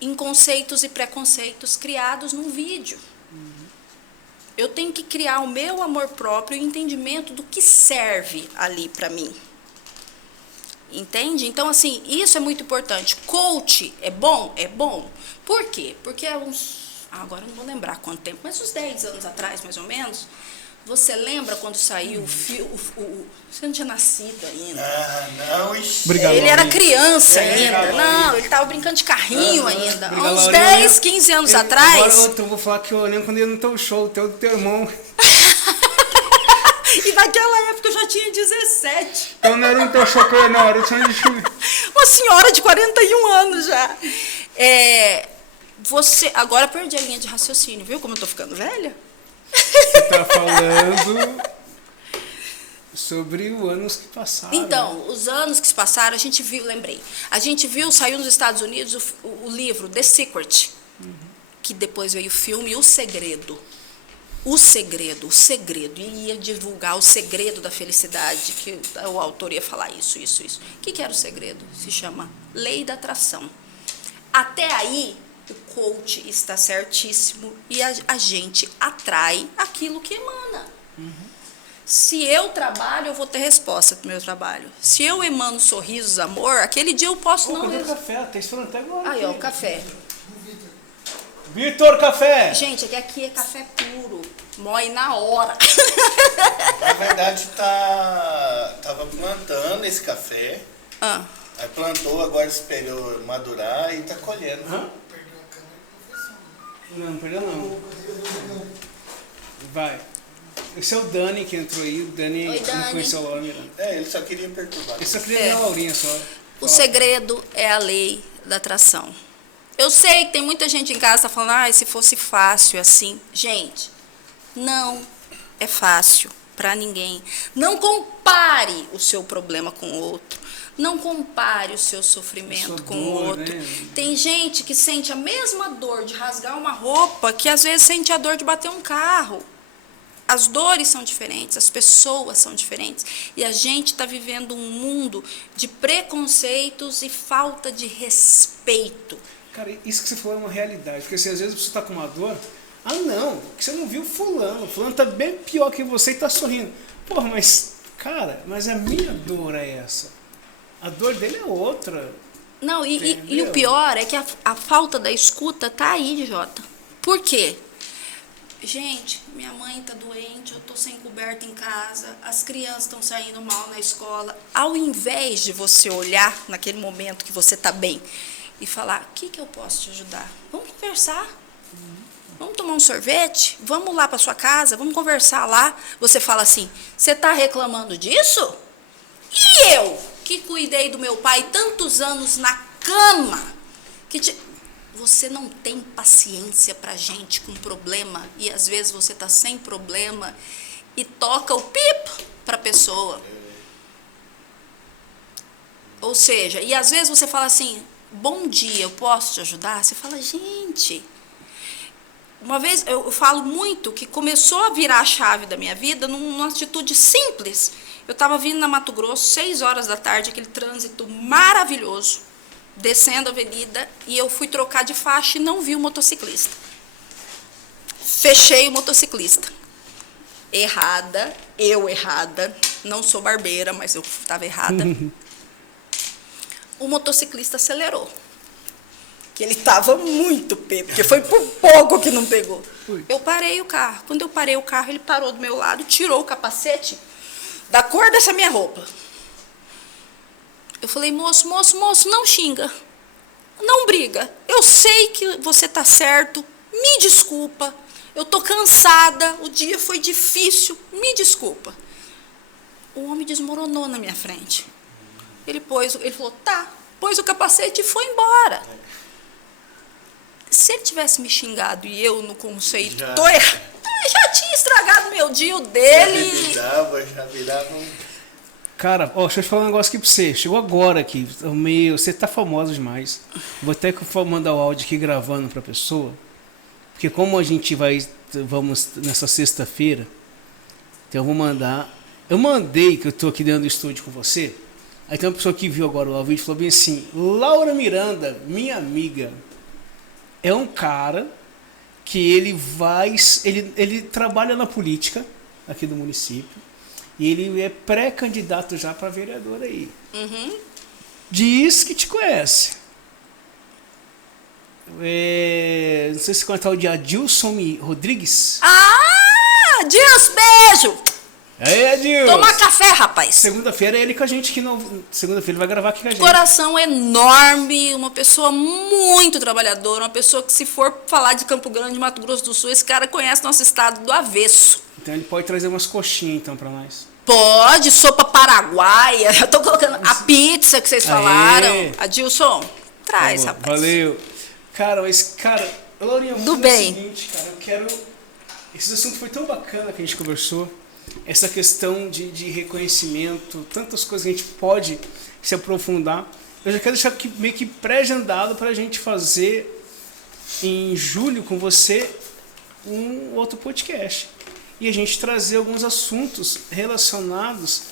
em conceitos e preconceitos criados num vídeo. Eu tenho que criar o meu amor próprio e o entendimento do que serve ali para mim. Entende? Então, assim, isso é muito importante. Coach é bom? É bom. Por quê? Porque agora eu não vou lembrar quanto tempo, mas uns 10 anos atrás, mais ou menos, você lembra quando saiu você não tinha nascido ainda. Não, ixi. Obrigado, ele era criança Obrigado, ainda. Não, ele estava brincando de carrinho ainda. Obrigado, Há uns Laurinha. 10, 15 anos atrás. Agora eu vou falar que eu lembro quando eu ia no teu show, teu irmão. E naquela época eu já tinha 17. Então não era um teu show que eu ia na hora, eu tinha Uma senhora de 41 anos já. Agora perdi a linha de raciocínio, viu como eu tô ficando velha? Você tá falando sobre os anos que passaram. Então, os anos que se passaram, a gente viu, saiu nos Estados Unidos o livro The Secret, que depois veio o filme O Segredo. O segredo, e ia divulgar o segredo da felicidade, que o autor ia falar isso. O que era o segredo? Se chama Lei da Atração. Até aí, o coach está certíssimo e a gente atrai aquilo que emana. Se eu trabalho, eu vou ter resposta pro meu trabalho. Se eu emano sorrisos, amor, aquele dia eu posso não... Cadê o café? Tá esperando até agora. Aí, ó, o café. Vitor, café! Gente, aqui é café puro. Mói na hora. Na verdade, tava plantando esse café. Aí plantou, agora esperou madurar e tá colhendo. Hã? Não perdeu não. Vai. Esse é o Dani que entrou aí. O Dani Oi, não Dani. conheceu a Laura Miranda. Ele só queria perturbar. Ele só queria ver a Laurinha só. O segredo é a lei da atração. Eu sei que tem muita gente em casa que tá falando, se fosse fácil assim. Gente, não é fácil para ninguém. Não compare o seu problema com o outro. Não compare o seu sofrimento com o outro. Né? Tem gente que sente a mesma dor de rasgar uma roupa que às vezes sente a dor de bater um carro. As dores são diferentes, as pessoas são diferentes. E a gente está vivendo um mundo de preconceitos e falta de respeito. Cara, isso que você falou é uma realidade. Porque assim, às vezes você está com uma dor. Ah, não, porque você não viu fulano. Fulano tá bem pior que você e tá sorrindo. Pô, mas, cara, mas a minha dor é essa. A dor dele é outra. Não, e o pior é que a falta da escuta tá aí, Jota. Por quê? Gente, minha mãe tá doente, eu tô sem coberta em casa, as crianças estão saindo mal na escola. Ao invés de você olhar naquele momento que você tá bem e falar, o que eu posso te ajudar? Vamos conversar. Vamos tomar um sorvete? Vamos lá para sua casa? Vamos conversar lá? Você fala assim, você tá reclamando disso? E eu, que cuidei do meu pai tantos anos na cama, você não tem paciência pra gente com problema e às vezes você tá sem problema e toca o pip pra pessoa. Ou seja, e às vezes você fala assim, bom dia, eu posso te ajudar? Você fala, gente, uma vez eu falo muito que começou a virar a chave da minha vida numa atitude simples. Eu estava vindo na Mato Grosso, 6 horas da tarde, aquele trânsito maravilhoso, descendo a avenida, e eu fui trocar de faixa e não vi o motociclista. Fechei o motociclista. Errada, não sou barbeira, mas eu estava errada. O motociclista acelerou. Que ele estava muito pé, porque foi por pouco que não pegou. Eu parei o carro. Quando eu parei o carro, ele parou do meu lado, tirou o capacete da cor dessa minha roupa. Eu falei, moço, não xinga, não briga. Eu sei que você tá certo, me desculpa. Eu tô cansada, o dia foi difícil, me desculpa. O homem desmoronou na minha frente. Ele falou, tá, pôs o capacete e foi embora. Se ele tivesse me xingado e eu no conceito, já tinha estragado meu dia, o dele. Já virava um... Cara, deixa eu te falar um negócio aqui pra você. Chegou agora aqui. Você tá famoso demais. Vou até mandar o áudio aqui gravando pra pessoa. Porque como a gente vamos nessa sexta-feira, então eu vou mandar. Eu mandei que eu tô aqui dentro do estúdio com você. Aí tem uma pessoa que viu agora o vídeo e falou bem assim: Laura Miranda, minha amiga, é um cara que ele trabalha na política aqui do município. E ele é pré-candidato já para vereador aí. Uhum. Diz que te conhece. Não sei se conhece o de Adilson Rodrigues. Ah, Adilson, beijo! Aí, Adilson. Toma café, rapaz. Segunda-feira é ele com a gente aqui. Segunda-feira ele vai gravar aqui com a gente. Coração enorme, uma pessoa muito trabalhadora, uma pessoa que, se for falar de Campo Grande, Mato Grosso do Sul, esse cara conhece nosso estado do avesso. Então ele pode trazer umas coxinhas então para nós. Pode, sopa paraguaia. Eu tô colocando a pizza que vocês falaram. Adilson, traz, rapaz. Valeu. Cara, Laurinha, do bem. É o seguinte, cara, esse assunto foi tão bacana que a gente conversou. Essa questão de reconhecimento, tantas coisas que a gente pode se aprofundar. Eu já quero deixar aqui meio que pré-agendado para a gente fazer em julho com você um outro podcast. E a gente trazer alguns assuntos relacionados,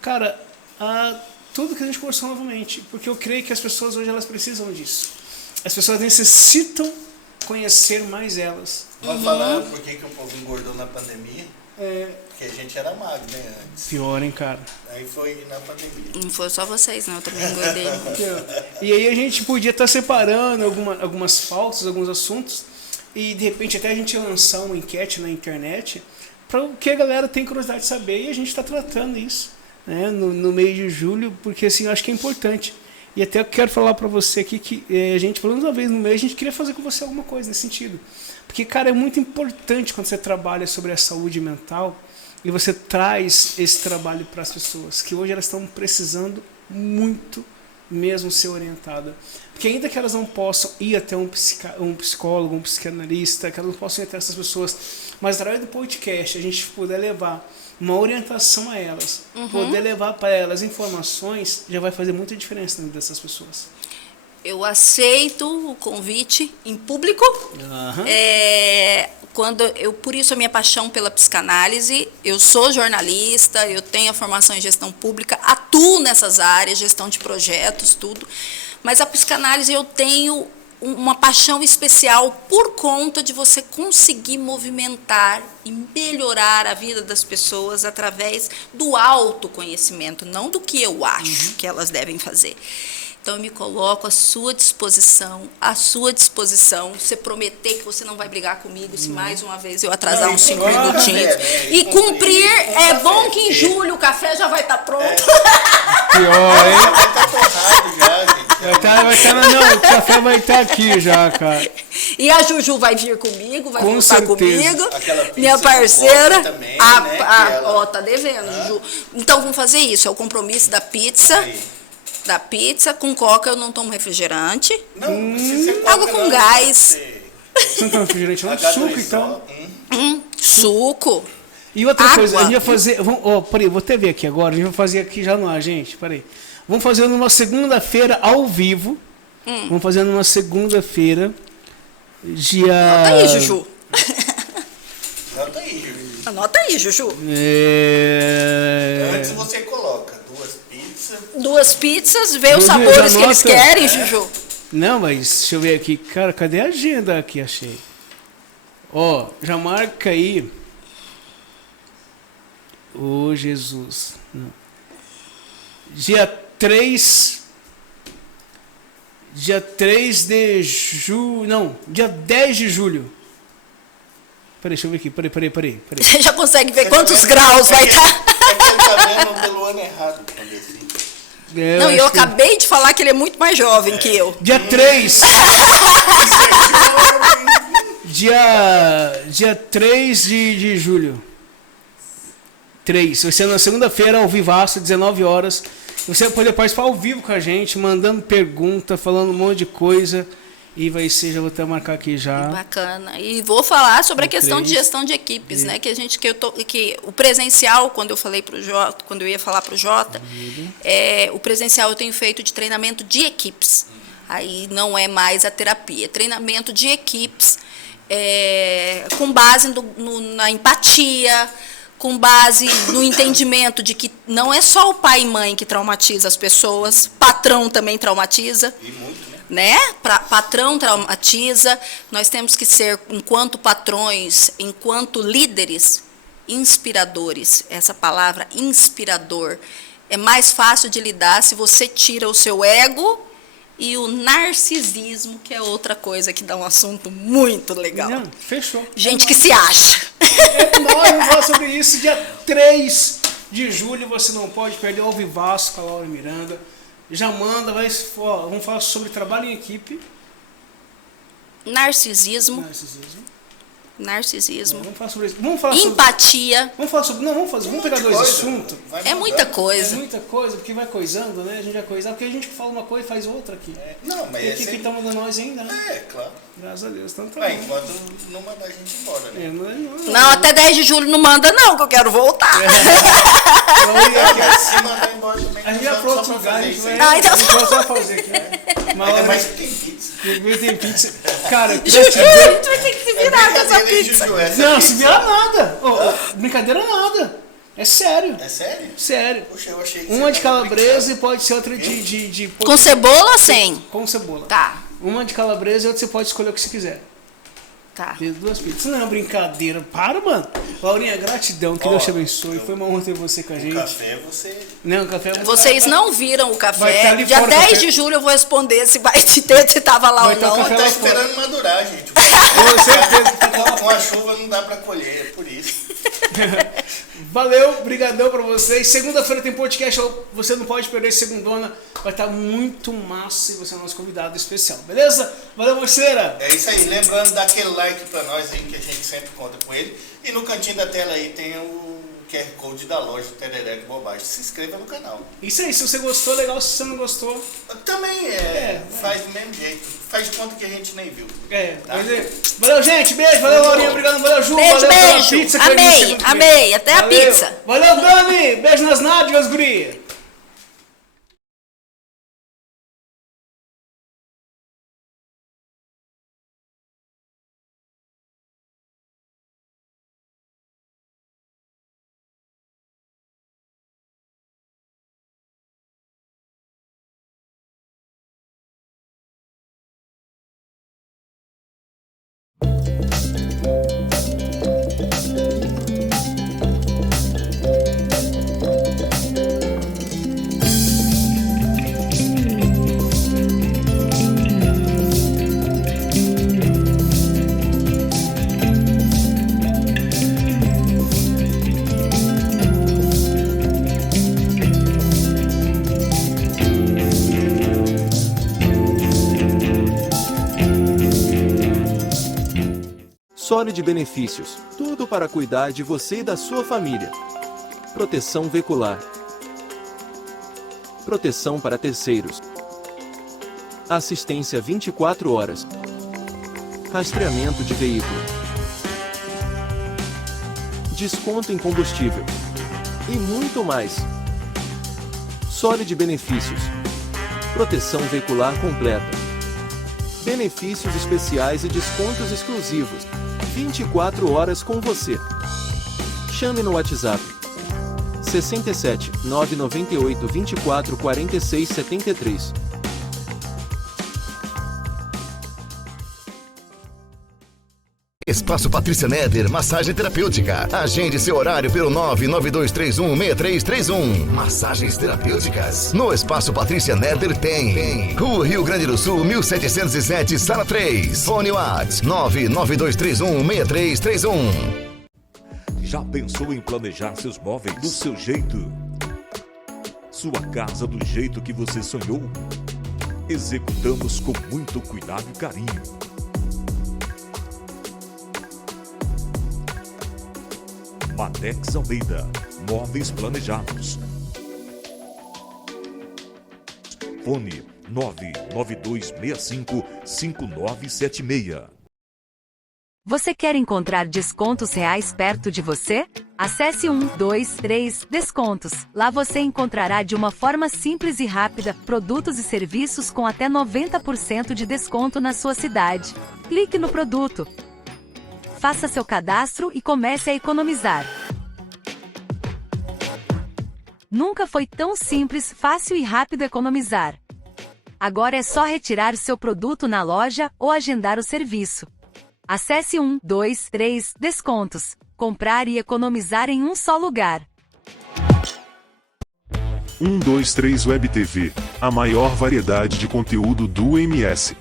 cara, a tudo que a gente conversou novamente. Porque eu creio que as pessoas hoje elas precisam disso. As pessoas necessitam conhecer mais elas. Vai falar por que o povo engordou na pandemia? Porque a gente era magro, né, antes. Pior, hein, cara? Aí foi na pandemia. Não foi só vocês, não. Eu também engordei. E aí a gente podia estar separando algumas pautas, alguns assuntos, e de repente até a gente lançar uma enquete na internet para o que a galera tem curiosidade de saber, e a gente está tratando isso, né, no mês de julho, porque assim, eu acho que é importante. E até eu quero falar para você aqui que a gente, pelo menos uma vez no mês, a gente queria fazer com você alguma coisa nesse sentido. Porque, cara, é muito importante quando você trabalha sobre a saúde mental e você traz esse trabalho para as pessoas, que hoje elas estão precisando muito mesmo ser orientada. Porque ainda que elas não possam ir até um psicólogo, um psicanalista, que elas não possam ir até essas pessoas, mas através do podcast a gente puder levar uma orientação a elas, poder levar para elas informações, já vai fazer muita diferença na vida dessas pessoas. Eu aceito o convite em público. Por isso a minha paixão pela psicanálise. Eu sou jornalista, eu tenho a formação em gestão pública, atuo nessas áreas, gestão de projetos, tudo. Mas a psicanálise eu tenho uma paixão especial por conta de você conseguir movimentar e melhorar a vida das pessoas através do autoconhecimento, não do que eu acho que elas devem fazer. Então, eu me coloco à sua disposição, você prometer que você não vai brigar comigo se mais uma vez eu atrasar uns 5 minutinhos. E cumprir, é bom que em julho o café já vai estar pronto. Pior, hein? Vai estar torrado já, gente. Não, o café vai estar aqui já, cara. E a Juju vai vir comigo, vai voltar comigo. Aquela pizza Minha parceira. também, Tá devendo, Juju. Então, vamos fazer isso, é o compromisso da pizza. Da pizza, com coca eu não tomo refrigerante. Não precisa ser água com gás. Você não toma refrigerante, não? Suco, então. Suco. E outra água. coisa, a gente vai fazer... Peraí, vou até ver aqui agora, a gente vai fazer aqui já no ar, gente, peraí. Vamos fazer numa segunda-feira ao vivo. Vamos fazer numa segunda-feira, dia... Anota aí, Juju. Anota aí, Juju. Antes você coloca 2 pizzas, vê os sabores que eles querem, Juju. Não, mas deixa eu ver aqui. Cara, cadê a agenda aqui? Achei. Ó, já marca aí. Ô, Jesus. Não. Dia 3 de julho. Não, dia 10 de julho. Peraí, deixa eu ver aqui. Peraí. Você já consegue ver quantos graus vai estar? É que ele tá vendo pelo ano errado. Não, eu acabei de falar que ele é muito mais jovem que eu. Dia 3. dia 3 de julho. 3. Vai ser na segunda-feira, ao vivaço, 19 horas. Você vai poder participar ao vivo com a gente, mandando pergunta, falando um monte de coisa. E vai ser, já vou até marcar aqui já. Bacana. E vou falar sobre a questão de gestão de equipes, né? Que o presencial, quando eu falei pro Jota, quando eu ia falar pro Jota, o presencial eu tenho feito de treinamento de equipes. Aí não é mais a terapia, treinamento de equipes com base na empatia, com base no entendimento de que não é só o pai e mãe que traumatiza as pessoas, patrão também traumatiza. E muito, né? Patrão traumatiza, nós temos que ser, enquanto patrões, enquanto líderes, inspiradores. Essa palavra inspirador é mais fácil de lidar se você tira o seu ego e o narcisismo, que é outra coisa que dá um assunto muito legal. Não, fechou. Gente que se acha. Vamos falar sobre isso. Dia 3 de julho, você não pode perder o vivaço com a Laura Miranda. Já manda, vamos falar sobre trabalho em equipe. Narcisismo. Vamos falar sobre isso. Empatia. Vamos pegar 2 assuntos. É muita coisa. É muita coisa, porque vai coisando, né? A gente vai coisar, porque a gente fala uma coisa e faz outra aqui. Não, mas a equipe tá mandando nós ainda, né? Claro. Graças a Deus, então tá bom. Enquanto não mandar a gente embora, né? Não, até 10 de julho não manda não, que eu quero voltar. Se mandar embora também. A gente já pronto o lugar, a gente vai só fazer aqui, né? Ainda mais que tem pizza. Tem pizza. Cara, a gente vai ter que se virar com essa pizza. Não, se virar nada. Brincadeira nada. É sério. É sério? Sério. Poxa, eu achei que uma de calabresa e pode ser outra de com cebola ou sem? Com cebola. Tá. Uma de calabresa e outra você pode escolher o que você quiser. Tá. Tem 2 pizzas. Não é uma brincadeira. Para, mano. Laurinha, gratidão. Que Deus te abençoe. Foi uma honra ter você com a gente. O café, você... Não, o café... Vocês não viram o café. Dia 10 de julho eu vou responder se vai te ter, se tava lá ou não. Tá esperando madurar, gente. Com certeza. Com a chuva não dá pra colher, é por isso. Valeu, brigadão pra vocês. Segunda-feira tem podcast, você não pode perder segundona. Vai estar muito massa e você é o nosso convidado especial, beleza? Valeu, moceira! É isso aí, lembrando, dá aquele like pra nós aí, que a gente sempre conta com ele. E no cantinho da tela aí tem o QR Code da loja Tereré com Bobagem. Se inscreva no canal. Isso aí, se você gostou, legal. Se você não gostou... Também faz do mesmo jeito. Faz de conta que a gente nem viu. Tá? Valeu, gente. Beijo. Valeu, Laurinha. Obrigado. Valeu, Ju. Beijo, valeu beijo. pela pizza. Amei. Até a pizza. Valeu, Dani. Beijo nas nádegas, guri. Solid Benefícios, tudo para cuidar de você e da sua família. Proteção veicular. Proteção para terceiros. Assistência 24 horas. Rastreamento de veículo. Desconto em combustível. E muito mais. Solid Benefícios. Proteção veicular completa. Benefícios especiais e descontos exclusivos. 24 horas com você. Chame no WhatsApp 67 998 24 46 73. Espaço Patrícia Neder, massagem terapêutica. Agende seu horário pelo 992316331. Massagens terapêuticas. No Espaço Patrícia Neder tem. Rua Rio Grande do Sul, 1707, Sala 3. Fone WhatsApp 992316331. Já pensou em planejar seus móveis do seu jeito? Sua casa do jeito que você sonhou? Executamos com muito cuidado e carinho. Matex Almeida, móveis planejados. Fone 99265-5976. Você quer encontrar descontos reais perto de você? Acesse 123 Descontos. Lá você encontrará de uma forma simples e rápida produtos e serviços com até 90% de desconto na sua cidade. Clique no produto. Faça seu cadastro e comece a economizar. Nunca foi tão simples, fácil e rápido economizar. Agora é só retirar seu produto na loja ou agendar o serviço. Acesse 123 Descontos. Comprar e economizar em um só lugar. 123 Web TV, a maior variedade de conteúdo do MS.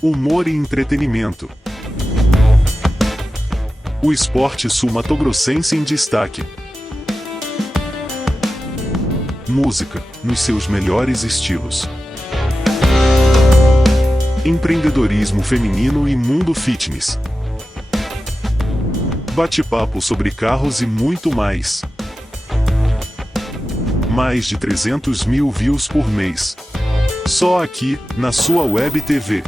Humor e entretenimento. O esporte sul-mato-grossense em destaque. Música, nos seus melhores estilos. Empreendedorismo feminino e mundo fitness. Bate-papo sobre carros e muito mais. Mais de 300 mil views por mês. Só aqui, na sua Web TV.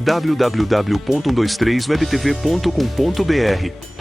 www.123webtv.com.br